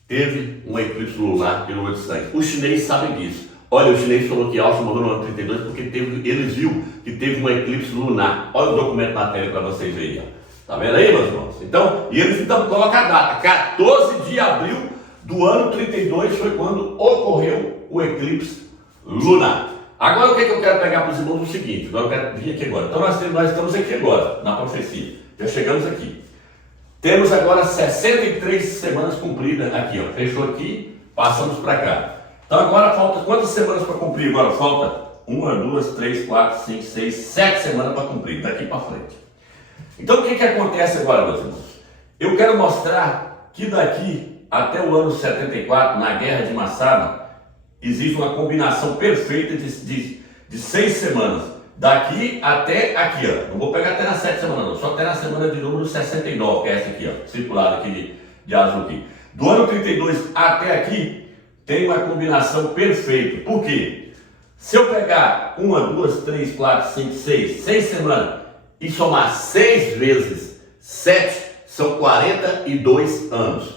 teve um eclipse lunar de lua de sangue. Os chineses sabem disso. Olha, o chinês falou que Alça morreu no ano 32 porque eles viram que teve um eclipse lunar. Olha o documento na tela para vocês verem. Tá vendo aí, meus irmãos? Então, e eles então colocam a data. 14 de abril do ano 32 foi quando ocorreu o eclipse lunar. Agora o que eu quero pegar para os irmãos é o seguinte. Agora eu quero vir aqui agora. Então nós estamos aqui agora, na profecia. Já chegamos aqui. Temos agora 63 semanas cumpridas aqui, ó. Fechou aqui, passamos para cá. Então agora falta quantas semanas para cumprir? Agora falta 1, 2, 3, 4, 5, 6, 7 semanas para cumprir, daqui para frente. Então o que acontece agora, meus irmãos? Eu quero mostrar que daqui até o ano 74, na Guerra de Massada, existe uma combinação perfeita de 6 semanas. Daqui até aqui, ó. Não vou pegar até nas 7 semanas, não. Só até na semana de número 69, que é essa aqui, ó. Circulado aqui de azul aqui. Do ano 32 até aqui, tem uma combinação perfeita. Por quê? Se eu pegar 1, 2, 3, 4, 5, 6 semanas e somar 6 vezes 7, são 42 anos.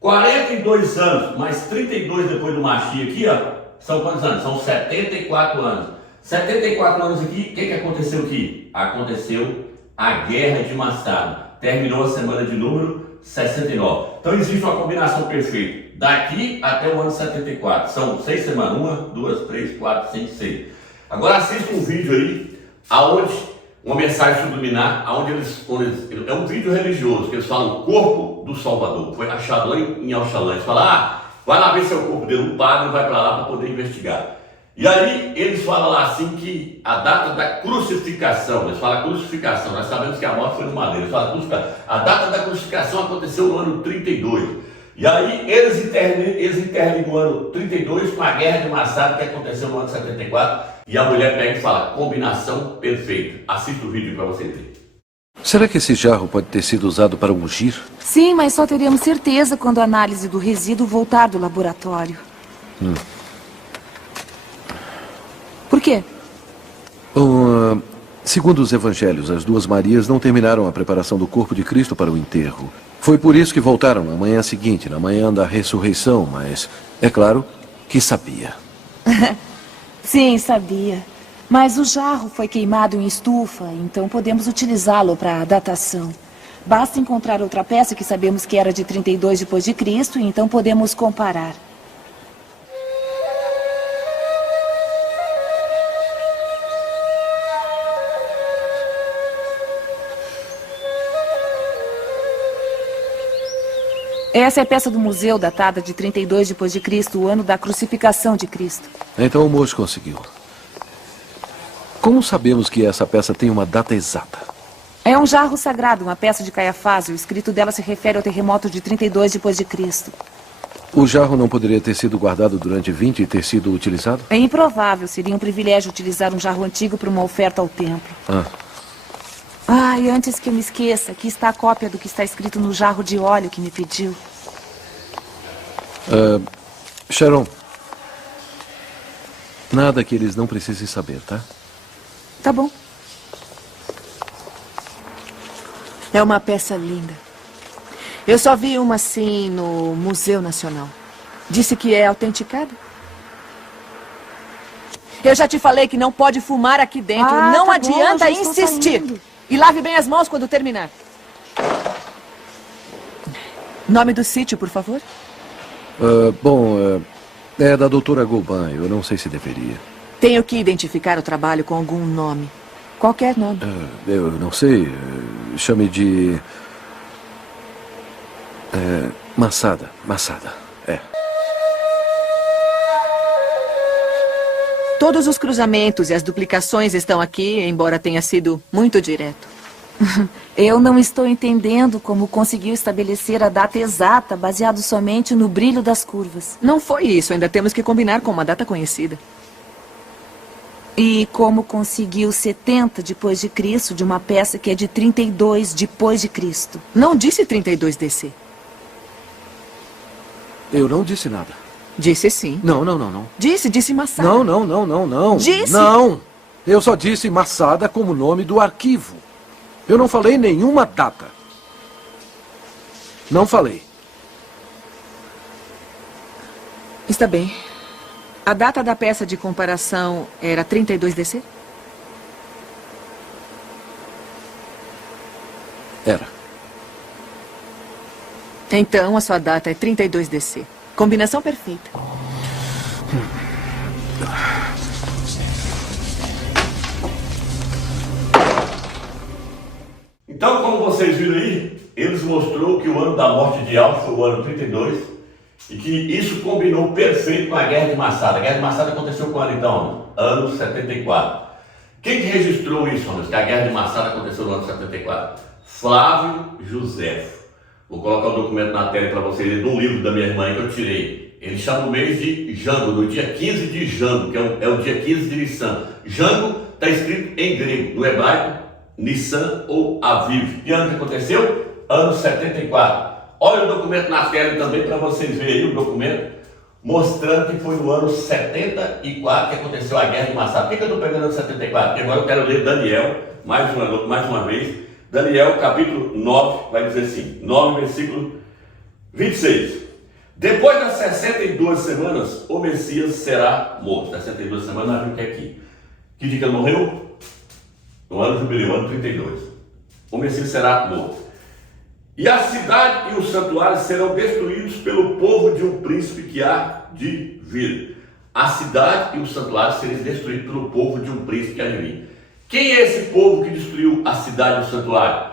42 anos mais 32 depois do Machia aqui, ó, são quantos anos? São 74 anos. 74 anos aqui, o que aconteceu aqui? Aconteceu a Guerra de Massada. Terminou a semana de número 69. Então existe uma combinação perfeita. Daqui até o ano 74. São 6 semanas. 1, 2, 3, 4, 5, 6. Agora assista um vídeo aí, aonde uma mensagem subliminar, aonde é um vídeo religioso, que eles falam o corpo do Salvador. Foi achado lá em Alxalã. Eles falam, vai lá ver se é o corpo dele. Um padre vai para lá para poder investigar. E aí eles falam lá assim que a data da crucificação, eles falam crucificação, nós sabemos que a morte foi no madeiro, eles falam crucificação. A data da crucificação aconteceu no ano 32. E aí eles interligam o ano 32 com a Guerra de Massada que aconteceu no ano 74. E a mulher pega e fala, combinação perfeita. Assista o vídeo para você ver. Será que esse jarro pode ter sido usado para ungir? Sim, mas só teremos certeza quando a análise do resíduo voltar do laboratório. Por quê? Bom, segundo os evangelhos, as duas Marias não terminaram a preparação do corpo de Cristo para o enterro. Foi por isso que voltaram na manhã seguinte, na manhã da ressurreição, mas é claro que sabia. Sim, sabia. Mas o jarro foi queimado em estufa, então podemos utilizá-lo para a datação. Basta encontrar outra peça que sabemos que era de 32 depois de Cristo, e então podemos comparar. Essa é a peça do museu datada de 32 depois de Cristo, o ano da crucificação de Cristo. Então o moço conseguiu. Como sabemos que essa peça tem uma data exata? É um jarro sagrado, uma peça de Caiafás. O escrito dela se refere ao terremoto de 32 depois de Cristo. O jarro não poderia ter sido guardado durante 20 e ter sido utilizado? É improvável. Seria um privilégio utilizar um jarro antigo para uma oferta ao templo. E antes que eu me esqueça, aqui está a cópia do que está escrito no jarro de óleo que me pediu. Sharon, nada que eles não precisem saber, tá? Tá bom. É uma peça linda. Eu só vi uma assim no Museu Nacional. Disse que é autenticada? Eu já te falei que não pode fumar aqui dentro. Não tá adianta bom, já estou insistir. saindo. E lave bem as mãos quando terminar. Nome do sítio, por favor? É da doutora Goban. Eu não sei se deveria. Tenho que identificar o trabalho com algum nome. Qualquer nome. Eu não sei. Chame de... Massada. É. Todos os cruzamentos e as duplicações estão aqui, embora tenha sido muito direto. Eu não estou entendendo como conseguiu estabelecer a data exata baseado somente no brilho das curvas. Não foi isso, ainda temos que combinar com uma data conhecida. E como conseguiu 70 depois de Cristo de uma peça que é de 32 depois de Cristo. Não disse 32 DC. Eu não disse nada. Disse sim. Não. Disse Massada. Não. Disse. Não. Eu só disse Massada como nome do arquivo. Eu não falei nenhuma data. Não falei. Está bem. A data da peça de comparação era 32 DC? Era. Então a sua data é 32 DC. Combinação perfeita. Então, como vocês viram aí, eles mostrou que o ano da morte de Alves foi o ano 32 e que isso combinou perfeito com a Guerra de Massada. A Guerra de Massada aconteceu quando então? Ano 74. Quem que registrou isso, homens, que a Guerra de Massada aconteceu no ano 74? Flávio Josefo. Vou colocar o documento na tela para vocês lerem do livro da minha irmã que eu tirei. Ele chama o mês de Jango, no dia 15 de Jango, que é o dia 15 de Nissan. Jango está escrito em grego, no hebraico, Nissan ou Aviv. Que ano que aconteceu? Ano 74. Olha o documento na tela também para vocês verem aí o documento, mostrando que foi no ano 74 que aconteceu a Guerra de Massada. Por que eu estou pegando ano 74? Porque agora eu quero ler Daniel, mais uma vez. Daniel, capítulo 9, vai dizer assim, 9, versículo 26. Depois das 62 semanas, o Messias será morto. 62 semanas, nós vimos que é aqui. Que dia que ele morreu? No ano jubileu, ano 32. O Messias será morto. E a cidade e o santuário serão destruídos pelo povo de um príncipe que há de vir. A cidade e o santuário serão destruídos pelo povo de um príncipe que há de vir. Quem é esse povo que destruiu a cidade e o santuário?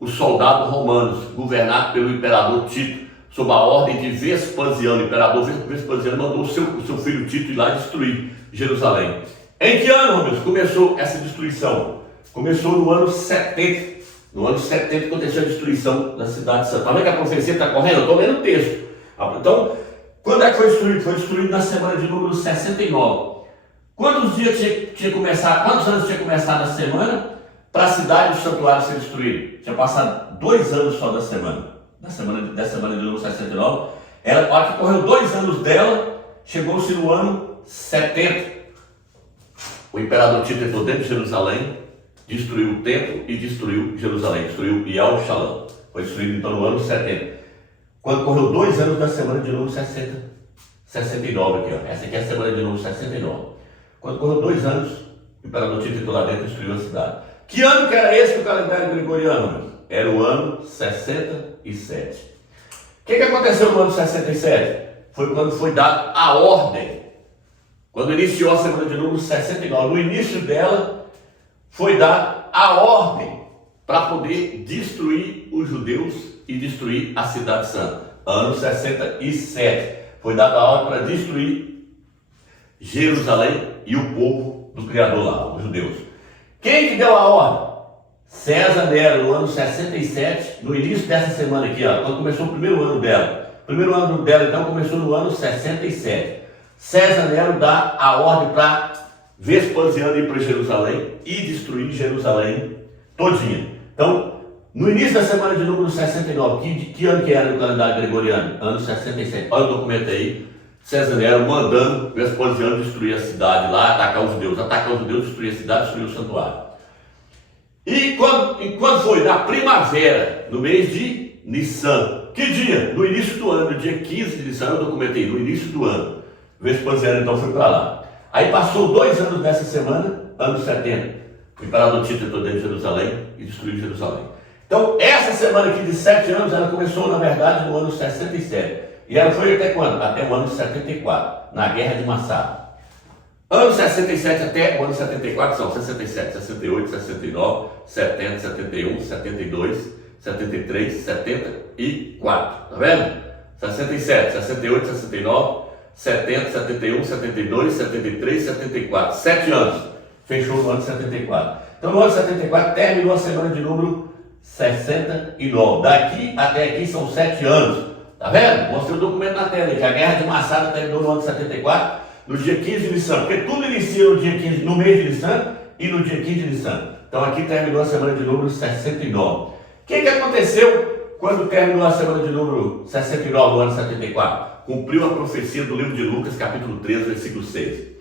Os soldados romanos, governados pelo imperador Tito, sob a ordem de Vespasiano. O imperador Vespasiano mandou o seu filho Tito ir lá destruir Jerusalém. Em que ano, meus, começou essa destruição? Começou no ano 70. No ano 70 aconteceu a destruição da cidade de Santa. Tá vendo que a profecia está correndo? Eu estou lendo o texto. Então, quando é que foi destruído? Foi destruído na semana de número 69. Quantos dias tinha começado? Quantos anos tinha começado a semana para a cidade e o santuário ser destruído? Tinha passado 2 anos só da semana de número 69. Ela, a hora que correu 2 anos dela, chegou-se no ano 70. O imperador Tito entrou dentro de Jerusalém, destruiu o templo e destruiu Jerusalém, destruiu Ial Shalom. Foi destruído então no ano 70. Quando correu 2 anos da semana de número 69 aqui, ó. Essa aqui é a semana de número 69. Quando correu 2 anos, o imperador Tito entrou lá dentro e destruiu a cidade. Que ano que era esse do calendário gregoriano, meu? Era o ano 67. O que aconteceu no ano 67? Foi quando foi dada a ordem. Quando iniciou a semana de número 69. No início dela, foi dada a ordem para poder destruir os judeus e destruir a cidade santa. Ano 67. Foi dada a ordem para destruir Jerusalém e o povo do Criador lá, os judeus. Quem que deu a ordem? César Nero, no ano 67, no início dessa semana aqui, ó, quando começou o primeiro ano dela. O primeiro ano dela, então, começou no ano 67. César Nero dá a ordem para Vespasiano ir para Jerusalém e destruir Jerusalém todinha. Então, no início da semana de número 69, que ano que era no calendário gregoriano? Ano 67. Olha o documento aí. César Nero mandando Vespasiano destruir a cidade lá, atacar os judeus, destruir a cidade, destruir o santuário. E quando foi? Na primavera, no mês de Nissan. Que dia? No início do ano, no dia 15 de Nissan, eu documentei, no início do ano. Vespasiano então foi para lá. Aí passou 2 anos dessa semana, ano 70. O imperador Tito entrou dentro de Jerusalém e destruiu Jerusalém. Então, essa semana aqui de 7 anos, ela começou, na verdade, no ano 67. E ela foi até quando? Até o ano 74, na Guerra de Massada. Ano 67 até o ano 74 são 67, 68, 69, 70, 71, 72, 73, 74. Tá vendo? 67, 68, 69, 70, 71, 72, 73, 74. 7 anos. Fechou no ano de 74. Então no ano de 74 terminou a semana de número 69. Daqui até aqui são 7 anos. Tá vendo? Mostrei o documento na tela aí, que a Guerra de Massada terminou no ano de 74, no dia 15 de Nissan. Porque tudo inicia no dia 15, no mês de Nissan e no dia 15 de Nissan. Então aqui terminou a semana de número 69. O que aconteceu quando terminou a semana de número 69 do ano 74? Cumpriu a profecia do livro de Lucas, capítulo 13, versículo 6.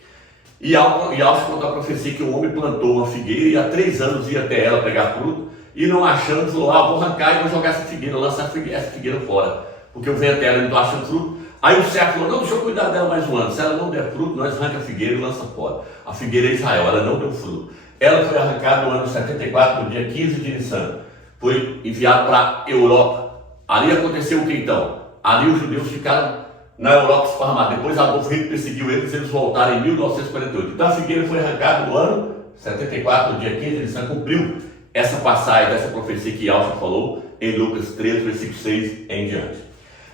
E ao se contar a profecia que o homem plantou uma figueira e há 3 anos ia até ela pegar fruto, e não achando, falou, vou arrancar e vou jogar essa figueira, lançar essa figueira fora, porque eu venho até ela e não estou achando fruto. Aí o servo falou, não, deixa eu cuidar dela mais um ano, se ela não der fruto, nós arranca a figueira e lança fora. A figueira é Israel, ela não deu fruto. Ela foi arrancada no ano 74, no dia 15 de Nissan. Foi enviado para a Europa. Ali aconteceu o que então? Ali os judeus ficaram na Europa esparramados. Depois Adolfo Hitler perseguiu eles voltaram em 1948. Então a figueira foi arrancada no ano 74, no dia 15 de Nissan, cumpriu essa passagem dessa profecia que Alcha falou em Lucas 13, versículo 6 em diante.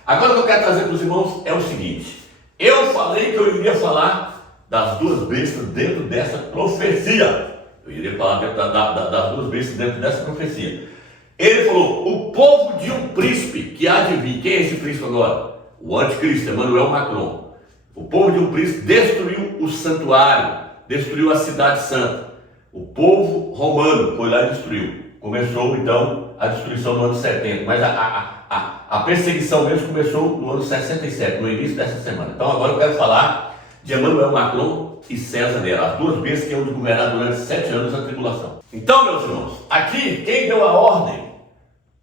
Agora o que eu quero trazer para os irmãos é o seguinte. Eu falei que eu iria falar das 2 bestas dentro dessa profecia. Eu iria falar das 2 bestas dentro dessa profecia. Ele falou, o povo de um príncipe que há de vir. Quem é esse príncipe agora? O anticristo, Emmanuel Macron. O povo de um príncipe destruiu o santuário, destruiu a cidade santa. O povo romano foi lá e destruiu. Começou então a destruição no ano 70, mas a perseguição mesmo começou no ano 67, no início dessa semana. Então agora eu quero falar de Emmanuel Macron e César Nero, as 2 bestas que iam governar durante 7 anos a tribulação. Então, meus irmãos, aqui quem deu a ordem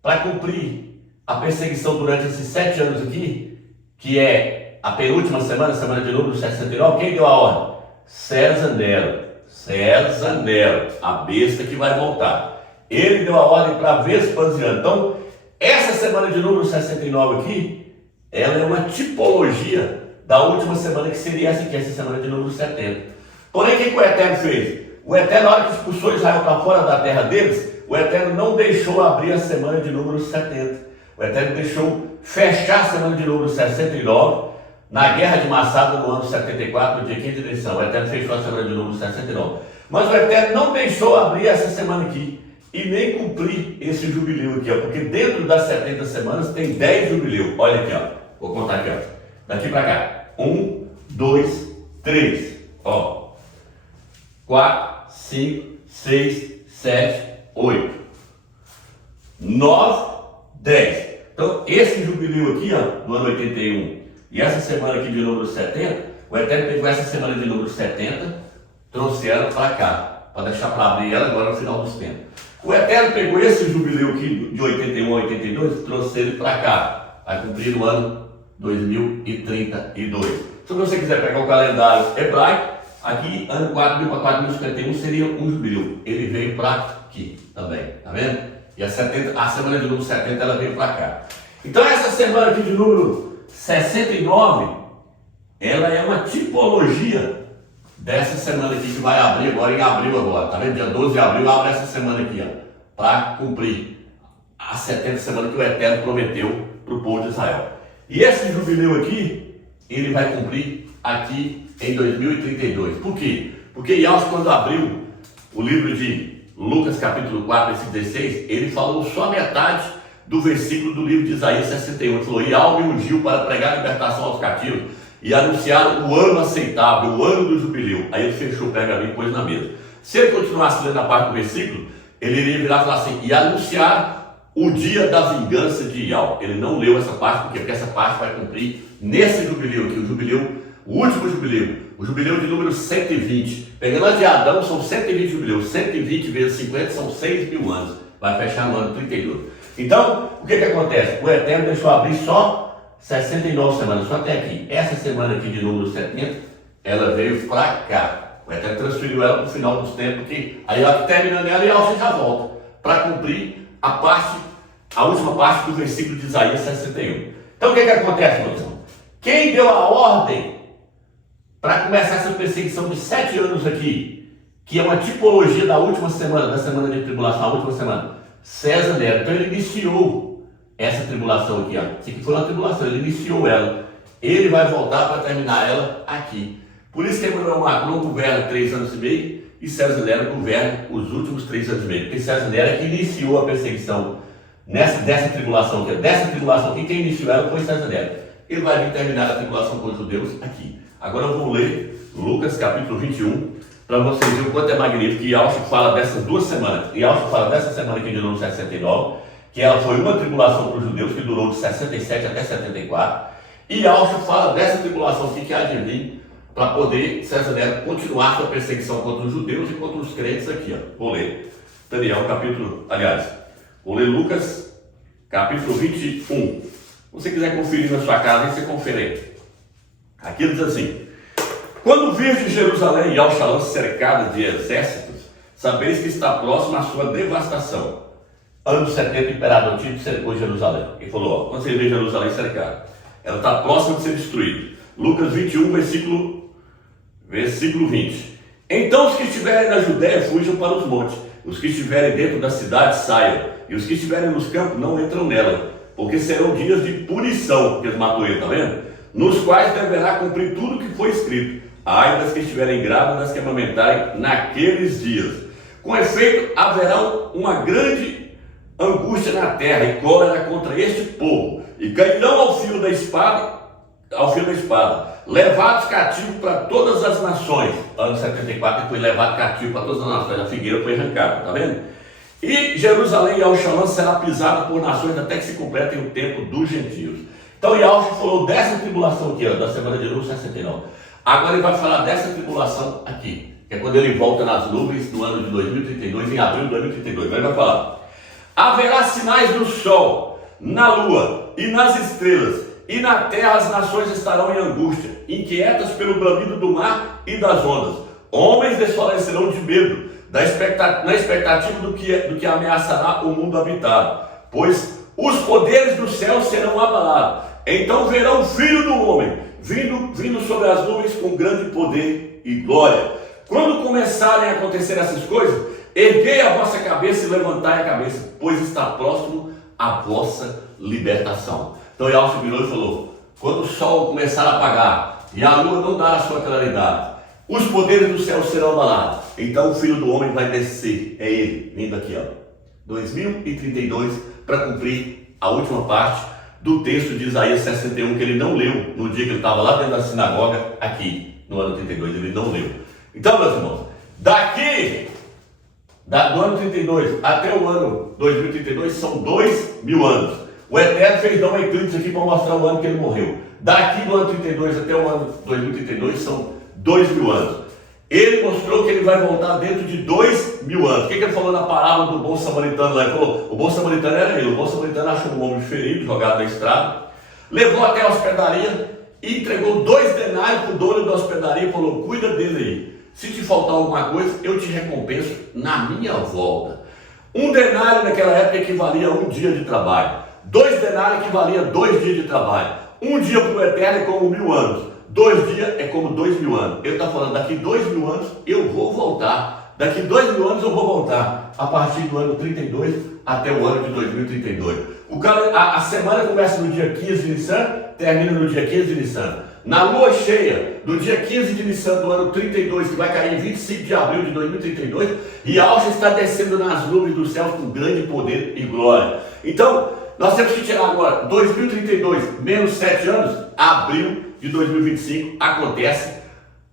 para cumprir a perseguição durante esses 7 anos aqui, que é a penúltima semana, semana de número 69, quem deu a ordem? César Nero. César Nero, a besta que vai voltar. Ele deu a ordem para Vespasiano. Então, essa semana de número 69 aqui, ela é uma tipologia da última semana, que seria essa aqui, essa semana de número 70. Porém, o que o Eterno fez? O Eterno, na hora que expulsou Israel para fora da terra deles, o Eterno não deixou abrir a semana de número 70. O Eterno deixou fechar a semana de número 69, na Guerra de Massada, no ano 74, dia 15 de Nissan. O Eterno fechou a semana de número 69. Mas o Eterno não deixou abrir essa semana aqui e nem cumprir esse jubileu aqui, porque dentro das 70 semanas tem 10 jubileus. Olha aqui, vou contar aqui, daqui para cá. 1, 2, 3, 4, 5, 6, 7, 8, 9, 10. Então, esse jubileu aqui, no ano 81, e essa semana aqui de número 70, o Eterno pegou essa semana de número 70, trouxe ela para cá, para deixar para abrir ela agora no final dos tempos. O Eterno pegou esse jubileu aqui de 81 a 82, trouxe ele para cá, vai cumprir no ano 2032. Se você quiser pegar o calendário hebraico, aqui, ano 4000 para 4051 seria um jubileu. Ele veio para aqui também, tá vendo? E a semana de número 70 ela veio para cá. Então essa semana aqui de número 69, ela é uma tipologia dessa semana aqui que vai abrir agora em abril agora, tá vendo? Dia 12 de abril abre essa semana aqui, para cumprir a 70 semana que o Eterno prometeu para o povo de Israel. E esse jubileu aqui, ele vai cumprir aqui em 2032. Por quê? Porque Yahweh, quando abriu o livro de Lucas capítulo 4, versículo 16, ele falou só metade do versículo do livro de Isaías 61. Ele falou, Yahweh me ungiu para pregar a libertação aos cativos e anunciar o ano aceitável, o ano do jubileu. Aí ele fechou o pergaminho e pôs na mesa. Se ele continuasse lendo a parte do versículo, ele iria virar e falar assim, e anunciar o dia da vingança de Yahweh. Ele não leu essa parte, porque essa parte vai cumprir nesse jubileu aqui, o jubileu, o último jubileu, o jubileu de número 120. Pegando a de Adão, são 120 jubileus, 120 vezes 50 são 6.000 anos. Vai fechar no ano 32. Então, o que acontece? O Eterno deixou abrir só 69 semanas, só até aqui. Essa semana aqui de número 70, ela veio para cá. O Eterno transferiu ela para o final dos tempos, que aí ela terminando ela e ela já volta para cumprir a última parte do versículo de Isaías 61. Então o que acontece, meus irmãos? Quem deu a ordem para começar essa perseguição de 7 anos aqui, que é uma tipologia da última semana, da semana de tribulação, a última semana, César Nero. Então ele iniciou essa tribulação aqui, ó. Isso aqui foi uma tribulação, ele iniciou ela. Ele vai voltar para terminar ela aqui. Por isso que Emmanuel Macron governa 3 anos e meio e César Nero governa os últimos 3 anos e meio. Porque César Nero é que iniciou a perseguição dessa tribulação aqui. Dessa tribulação aqui, quem iniciou ela foi César Nero. Ele vai vir terminar a tribulação com os judeus aqui. Agora eu vou ler Lucas capítulo 21 para vocês verem o quanto é magnífico. E Alcho fala dessas 2 semanas. E Alcho fala dessa semana que durou 69, que ela foi uma tribulação para os judeus que durou de 67 até 74. E Alcho fala dessa tribulação aqui que há de vir para poder César Nero continuar sua perseguição contra os judeus e contra os crentes aqui, ó. Vou ler vou ler Lucas capítulo 21. Se você quiser conferir na sua casa, aí você confere aí. Aqui diz assim: quando virdes Jerusalém e Alxalã cercada de exércitos, sabeis que está próxima a sua devastação. Ano 70, o imperador Tito cercou Jerusalém. Ele falou, ó, quando você vê Jerusalém cercada, ela está próxima de ser destruída. Lucas 21, versículo 20. Então os que estiverem na Judéia fujam para os montes, os que estiverem dentro da cidade saiam, e os que estiverem nos campos não entram nela, porque serão dias de punição, porque eles matou ele, tá vendo? Nos quais deverá cumprir tudo o que foi escrito. Ai das que estiverem grávidas, das que amamentarem naqueles dias. Com efeito, haverá uma grande angústia na terra e cólera contra este povo, e cairão ao fio da espada, levados cativos para todas as nações. Ano 74 ele foi levado cativo para todas as nações, a figueira foi arrancada, tá vendo? E Jerusalém e Alxalã será pisada por nações até que se completem o tempo dos gentios. Então Yalcho falou dessa tribulação aqui, ó, da semana de número 69. Agora ele vai falar dessa tribulação aqui, que é quando ele volta nas nuvens do ano de 2032, em abril de 2032. Ele vai falar: haverá sinais no sol, na lua e nas estrelas, e na terra as nações estarão em angústia, inquietas pelo bramido do mar e das ondas. Homens desfalecerão de medo, na expectativa do que ameaçará o mundo habitado, pois os poderes do céu serão abalados. Então verão o Filho do Homem vindo sobre as nuvens com grande poder e glória. Quando começarem a acontecer essas coisas, erguei a vossa cabeça e levantai a cabeça, pois está próximo a vossa libertação. Então Yalcho virou e falou: quando o sol começar a apagar e a lua não dar a sua claridade, os poderes do céu serão abalados. Então o Filho do Homem vai descer, é ele, vindo aqui, ó, 2032, para cumprir a última parte do texto de Isaías 61, que ele não leu no dia que ele estava lá dentro da sinagoga, aqui, no ano 32, ele não leu. Então, meus irmãos, do ano 32 até o ano 2032 são 2.000 anos. O Eterno fez dar uma eclipse aqui para mostrar o ano que ele morreu. Daqui do ano 32 até o ano 2032 são 2.000 anos. Ele mostrou que ele vai voltar dentro de 2.000 anos. O que ele falou na parábola do bom samaritano lá? Ele falou: o bom samaritano era ele. O bom samaritano achou um homem ferido, jogado na estrada, levou até a hospedaria e entregou 2 denários para o dono da hospedaria e falou: cuida dele aí. Se te faltar alguma coisa, eu te recompenso na minha volta. 1 denário naquela época equivalia a 1 dia de trabalho. 2 denários equivalia a 2 dias de trabalho. 1 dia para o Eterno é como 1.000 anos. 2 dias é como 2.000 anos. Ele está falando: daqui 2.000 anos eu vou voltar. Daqui 2.000 anos eu vou voltar. A partir do ano 32 até o ano de 2032. A semana começa no dia 15 de Nissan, termina no dia 15 de Nissan. Na lua cheia, do dia 15 de Nissan do ano 32, que vai cair em 25 de abril de 2032, Yalcho está descendo nas nuvens do céu com grande poder e glória. Então, nós temos que tirar agora 2032 menos 7 anos, abril de 2025, acontece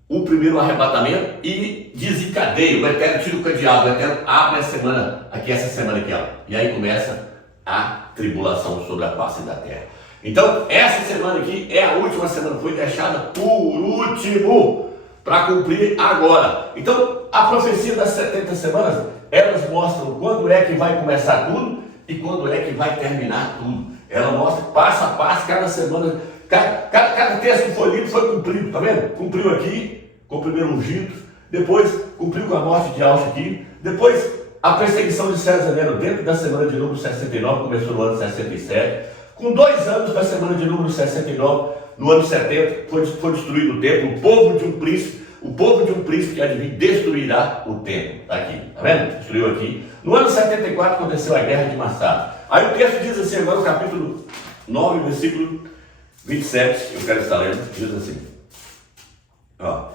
o primeiro arrebatamento e desencadeia. O Eterno tira o cadeado, o Eterno abre a semana, essa semana aqui, ó, e aí começa a tribulação sobre a face da terra. Então, essa semana aqui é a última semana, foi deixada por último para cumprir agora. Então, a profecia das 70 semanas, elas mostram quando é que vai começar tudo e quando é que vai terminar tudo. Ela mostra passo a passo, cada semana, cada texto que foi lido foi cumprido, tá vendo? Cumpriu aqui, com o primeiro ungido, depois cumpriu com a morte de Yalcho aqui, depois a perseguição de César Nero dentro da semana de número 69, começou no ano 67, com 2 anos da semana de número 69, no ano 70, foi destruído o templo, o povo de um príncipe o povo de um príncipe que há de vir destruirá o templo. Tá aqui, tá vendo? Destruiu aqui. No ano 74 aconteceu a guerra de Massada. Aí o texto diz assim, agora o capítulo 9, versículo 27, eu quero estar lendo, diz assim, ó,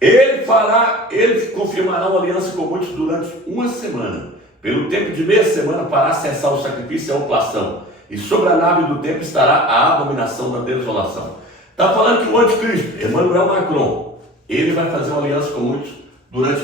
ele confirmará uma aliança com muitos durante uma semana, pelo tempo de meia semana para cessar o sacrifício e a oplação, e sobre a nave do templo estará a abominação da desolação. Está falando que o anticristo, Emmanuel Macron, ele vai fazer uma aliança com muitos durante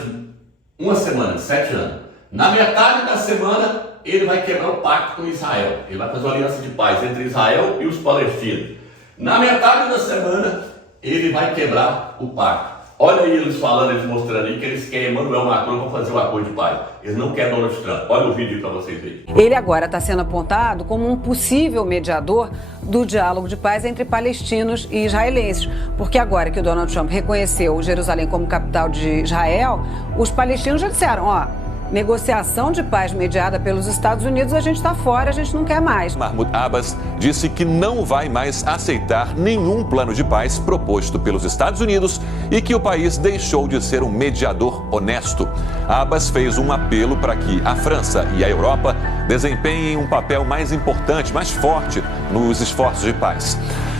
uma semana, 7 anos. Na metade da semana, ele vai quebrar o pacto com Israel. Ele vai fazer uma aliança de paz entre Israel e os palestinos. Na metade da semana, ele vai quebrar o pacto. Olha aí eles falando, eles mostrando aí que eles querem Emmanuel Macron para fazer o acordo de paz. Eles não querem Donald Trump. Olha o vídeo para vocês verem. Ele agora está sendo apontado como um possível mediador do diálogo de paz entre palestinos e israelenses. Porque agora que o Donald Trump reconheceu Jerusalém como capital de Israel, os palestinos já disseram, ó, negociação de paz mediada pelos Estados Unidos, a gente está fora, a gente não quer mais. Mahmoud Abbas disse que não vai mais aceitar nenhum plano de paz proposto pelos Estados Unidos e que o país deixou de ser um mediador honesto. Abbas fez um apelo para que a França e a Europa desempenhem um papel mais importante, mais forte nos esforços de paz.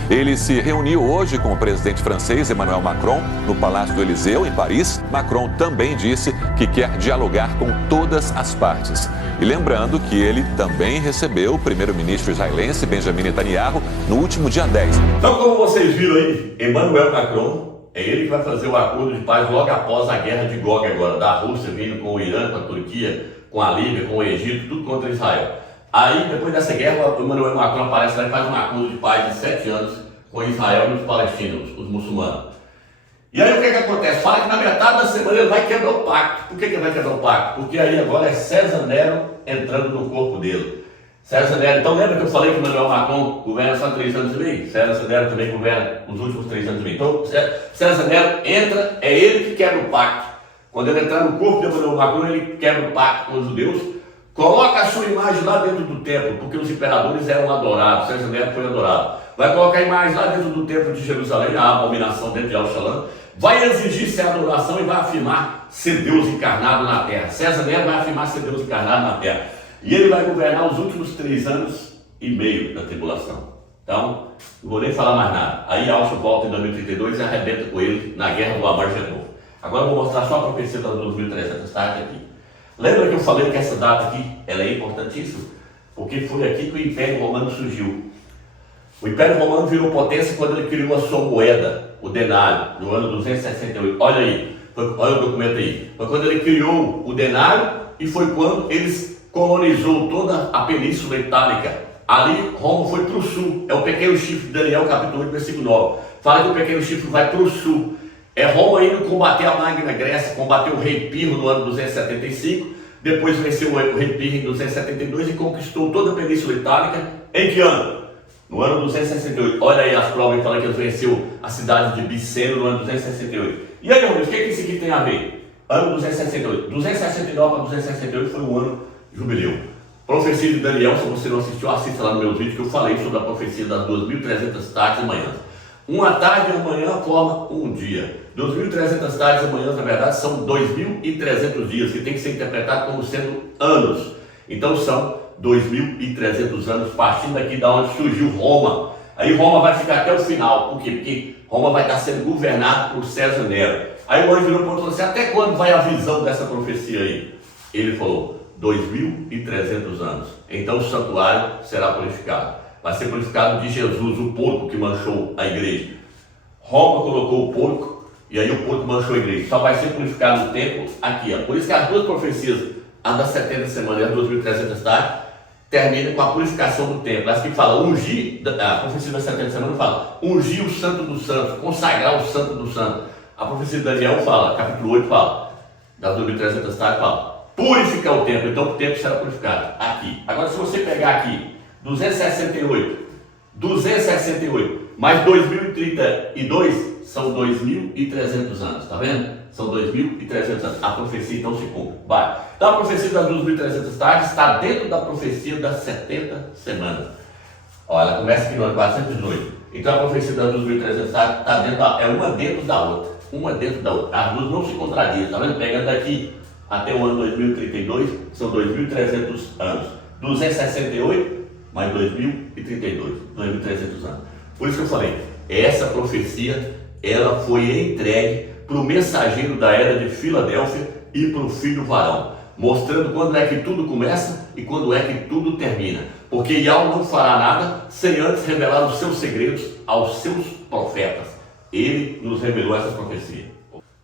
Ele se reuniu hoje com o presidente francês Emmanuel Macron no Palácio do Eliseu, em Paris. Macron também disse que quer dialogar com todas as partes. E lembrando que ele também recebeu o primeiro-ministro israelense Benjamin Netanyahu no último dia 10. Então, como vocês viram aí, Emmanuel Macron, é ele que vai fazer o acordo de paz logo após a guerra de Gog agora, da Rússia vindo com o Irã, com a Turquia, com a Líbia, com o Egito, tudo contra Israel. Aí, depois dessa guerra, o Emmanuel Macron aparece lá e faz um acordo de paz de 7 anos com Israel e os palestinos, os muçulmanos. E aí o que acontece? Fala que na metade da semana ele vai quebrar o pacto. Por que ele vai quebrar o pacto? Porque aí agora é César Nero entrando no corpo dele. César Nero, então lembra que eu falei que o Emmanuel Macron governa só 3 anos e meio? César Nero também governa os últimos 3 anos e meio. Então César Nero entra, é ele que quebra o pacto. Quando ele entrar no corpo de Emmanuel Macron, ele quebra o pacto com os judeus, coloca a sua imagem lá dentro do templo, porque os imperadores eram adorados, César Nero foi adorado. Vai colocar a imagem lá dentro do templo de Jerusalém, a abominação dentro de Al-Shalom, vai exigir ser adoração e vai afirmar ser Deus encarnado na terra. César Nero vai afirmar ser Deus encarnado na terra. E ele vai governar os últimos 3 anos e meio da tribulação. Então, não vou nem falar mais nada. Aí Alcio volta em 2032 e arrebenta com ele na guerra do Armagedon. Agora eu vou mostrar só a profecia das 2.300 tardes aqui. Lembra que eu falei que essa data aqui ela é importantíssima? Porque foi aqui que o Império Romano surgiu. O Império Romano virou potência quando ele criou a sua moeda, o denário, no ano 268. Olha aí, olha o documento aí. Foi quando ele criou o denário e foi quando eles colonizou toda a Península Itálica. Ali, Roma foi para o sul. É o pequeno chifre de Daniel, capítulo 8, versículo 9. Fala que o pequeno chifre vai para o sul. É Roma indo combater a Magna Grécia, combateu o rei Pirro no ano 275, depois venceu o rei Pirro em 272 e conquistou toda a Península Itálica. Em que ano? No ano 268. Olha aí as provas que falam que ele venceu a cidade de Biceno no ano 268. E aí, Rubens, o que isso aqui tem a ver? Ano 268. 269 para 268 foi um ano jubileu. Profecia de Daniel, se você não assistiu, assista lá no meu vídeo que eu falei sobre a profecia das 2.300 tardes e manhãs. Uma tarde e uma manhã forma um dia. 2.300 tardes e manhãs, na verdade, são 2.300 dias, que tem que ser interpretado como sendo anos. Então são 2.300 anos, partindo aqui da onde surgiu Roma. Aí Roma vai ficar até o final. Por quê? Porque Roma vai estar sendo governada por César Nero. Aí o anjo virou para o outro e falou assim, até quando vai a visão dessa profecia aí? Ele falou, 2.300 anos. Então o santuário será purificado. Vai ser purificado de Jesus, o porco que manchou a igreja. Roma colocou o porco e aí o porco manchou a igreja. Só vai ser purificado no templo aqui. Ó. Por isso que as duas profecias, a das 70 semanas e as 2.300 tardes, termina com a purificação do templo. As que fala ungir, a profecia das 70 semanas fala ungir o santo dos santos, consagrar o santo dos santos. A profecia de Daniel fala, capítulo 8 fala, das 2.300 tardes fala, purificar o templo. Então o templo será purificado aqui. Agora se você pegar aqui 268 mais 2032 são 2.300 anos, tá vendo? São 2.300 anos. A profecia então se cumpre. Vai. Então a profecia das 2.300 tardes está dentro da profecia das 70 semanas. Olha, ela começa aqui no ano 408. Então a profecia das 2.300 tardes está dentro, é uma dentro da outra. uma dentro da outra. As duas não se contradizem, tá vendo? Pega daqui até o ano 2032, são 2.300 anos. 268 mais 2032, 2.300 anos. Por isso que eu falei, essa profecia, ela foi entregue para o mensageiro da era de Filadélfia e para o filho varão, mostrando quando é que tudo começa e quando é que tudo termina. Porque Yahweh não fará nada sem antes revelar os seus segredos aos seus profetas. Ele nos revelou essa profecia.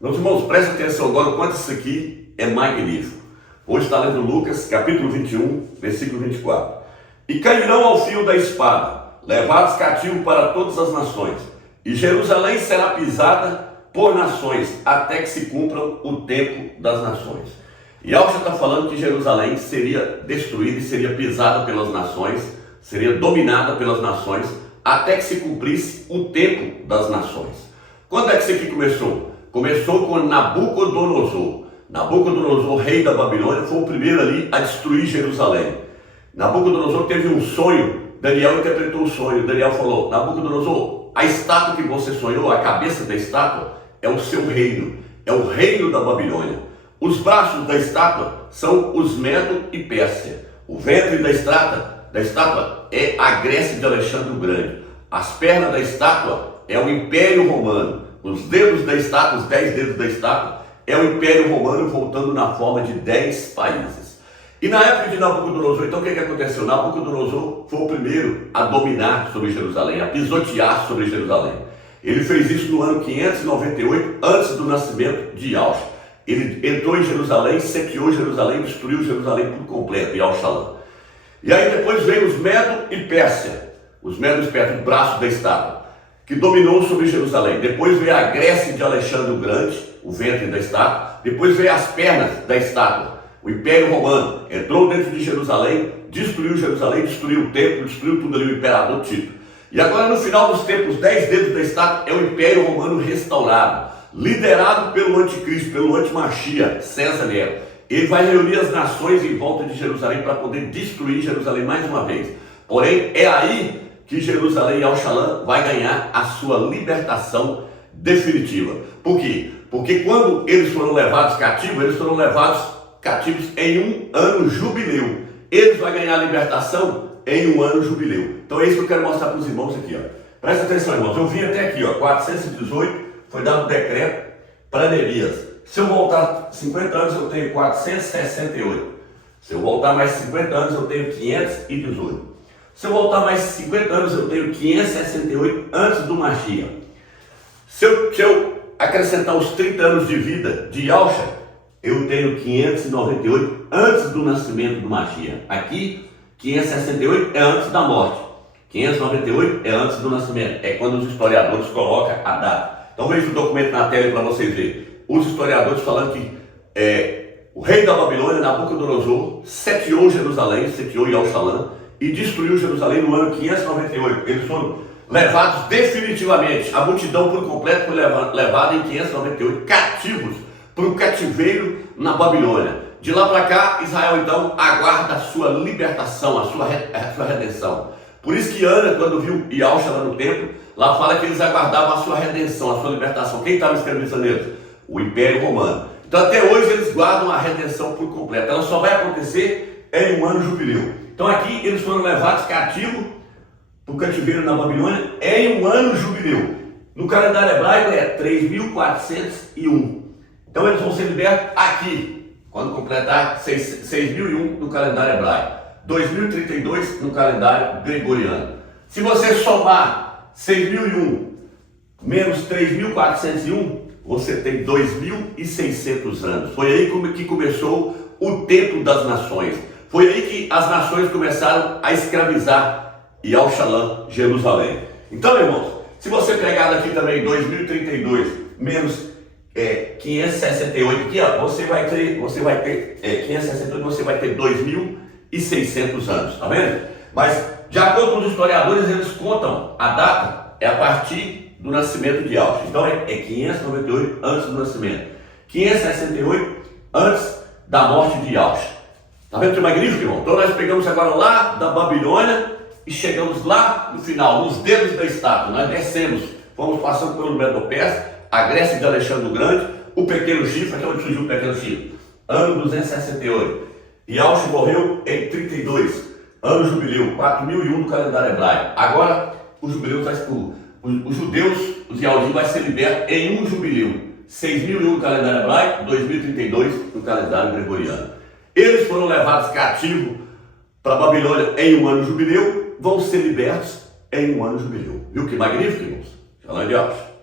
Meus irmãos, prestem atenção agora o quanto isso aqui é magnífico. Hoje está lendo Lucas, capítulo 21, versículo 24. E cairão ao fio da espada, levados cativos para todas as nações, e Jerusalém será pisada por nações, até que se cumpram o tempo das nações. E Yahweh está falando que Jerusalém seria destruída e seria pisada pelas nações, seria dominada pelas nações, até que se cumprisse o tempo das nações. Quando é que isso aqui começou? Começou com Nabucodonosor. Nabucodonosor, rei da Babilônia, foi o primeiro ali a destruir Jerusalém. Nabucodonosor teve um sonho, Daniel interpretou o sonho. Daniel falou: Nabucodonosor, a estátua que você sonhou, a cabeça da estátua, é o seu reino, é o reino da Babilônia. Os braços da estátua são os Medo e Pérsia. O ventre da estátua é a Grécia de Alexandre o Grande. As pernas da estátua é o Império Romano. Os dedos da estátua, os 10 dedos da estátua, é o Império Romano voltando na forma de 10 países. E na época de Nabucodonosor, então o que aconteceu? Nabucodonosor foi o primeiro a dominar sobre Jerusalém, a pisotear sobre Jerusalém. Ele fez isso no ano 598, antes do nascimento de Yahweh. Ele entrou em Jerusalém, saqueou Jerusalém, destruiu Jerusalém por completo, Yahweh. E aí depois veio os Medo e Pérsia, os Medos e Pérsia, o braço da estátua, que dominou sobre Jerusalém. Depois veio a Grécia de Alexandre o Grande, o ventre da estátua. Depois veio as pernas da estátua, o Império Romano. Entrou dentro de Jerusalém, destruiu o templo, destruiu tudo ali, o imperador Tito. E agora no final dos tempos, os 10 dedos da estátua é o Império Romano restaurado, liderado pelo anticristo, pelo antimachia, César Nero. Ele vai reunir as nações em volta de Jerusalém para poder destruir Jerusalém mais uma vez. Porém, é aí que Jerusalém e Al-Shalom vai ganhar a sua libertação definitiva. Por quê? Porque quando eles foram levados cativos em um ano jubileu. Eles vão ganhar a libertação em um ano jubileu. Então é isso que eu quero mostrar para os irmãos aqui, ó. Presta atenção, irmãos. Eu vim até aqui, ó, 418, foi dado um decreto para Neemias. Se eu voltar 50 anos, eu tenho 468. Se eu voltar mais 50 anos, eu tenho 518. Se eu voltar mais 50 anos, eu tenho 568 antes do Mashiach. Se eu acrescentar os 30 anos de vida de Yahshua, eu tenho 598 antes do nascimento do Mashiach. Aqui, 568 é antes da morte. 598 é antes do nascimento. É quando os historiadores colocam a data. Então veja o documento na tela para vocês verem. Os historiadores falando que o rei da Babilônia, Nabucodonosor, saqueou Jerusalém, saqueou Yahushalã e destruiu Jerusalém no ano 598. Eles foram levados definitivamente, a multidão por completo foi levada em 598 cativos para o cativeiro na Babilônia. De lá para cá, Israel então aguarda a sua libertação, a sua redenção. Por isso que Ana, quando viu Yahshua lá no templo, lá fala que eles aguardavam a sua redenção, a sua libertação. Quem estava escravizando eles? O Império Romano. Então até hoje eles guardam a redenção por completo. Ela só vai acontecer em um ano jubileu. Então aqui eles foram levados cativos para o cativeiro na Babilônia em um ano jubileu. No calendário hebraico é 3.401. Então eles vão ser libertos aqui, quando completar 6.001 no calendário hebraico, 2032 no calendário gregoriano. Se você somar 6.001 menos 3.401, você tem 2.600 anos. Foi aí que começou o tempo das nações. Foi aí que as nações começaram a escravizar Yahushalã, Jerusalém. Então, irmãos, se você pegar daqui também 2032 menos 568 aqui, ó, você vai ter 568, você vai ter 2.600 anos, tá vendo? Mas, de acordo com os historiadores, eles contam a data é a partir do nascimento de Yahshua. Então é 598 antes do nascimento, 568 antes da morte de Yahshua. Tá vendo que magnífico, irmão? Então nós pegamos agora lá da Babilônia e chegamos lá no final, nos dedos da estátua. Nós descemos, fomos passando pelo Medo-Pérsia, a Grécia de Alexandre o Grande, o Pequeno Chifre, que é onde surgiu o Pequeno Chifre, ano 268. Yaush morreu em 32, ano jubileu, 4001 do calendário hebraico. Agora, o jubileu está excluído. Os judeus, os Yahudim, vai ser libertos em um jubileu. 6001 no calendário hebraico, 2032 no calendário gregoriano. Eles foram levados cativos para a Babilônia em um ano jubileu, vão ser libertos em um ano jubileu. Viu que magnífico, irmãos? Shalom de Deus.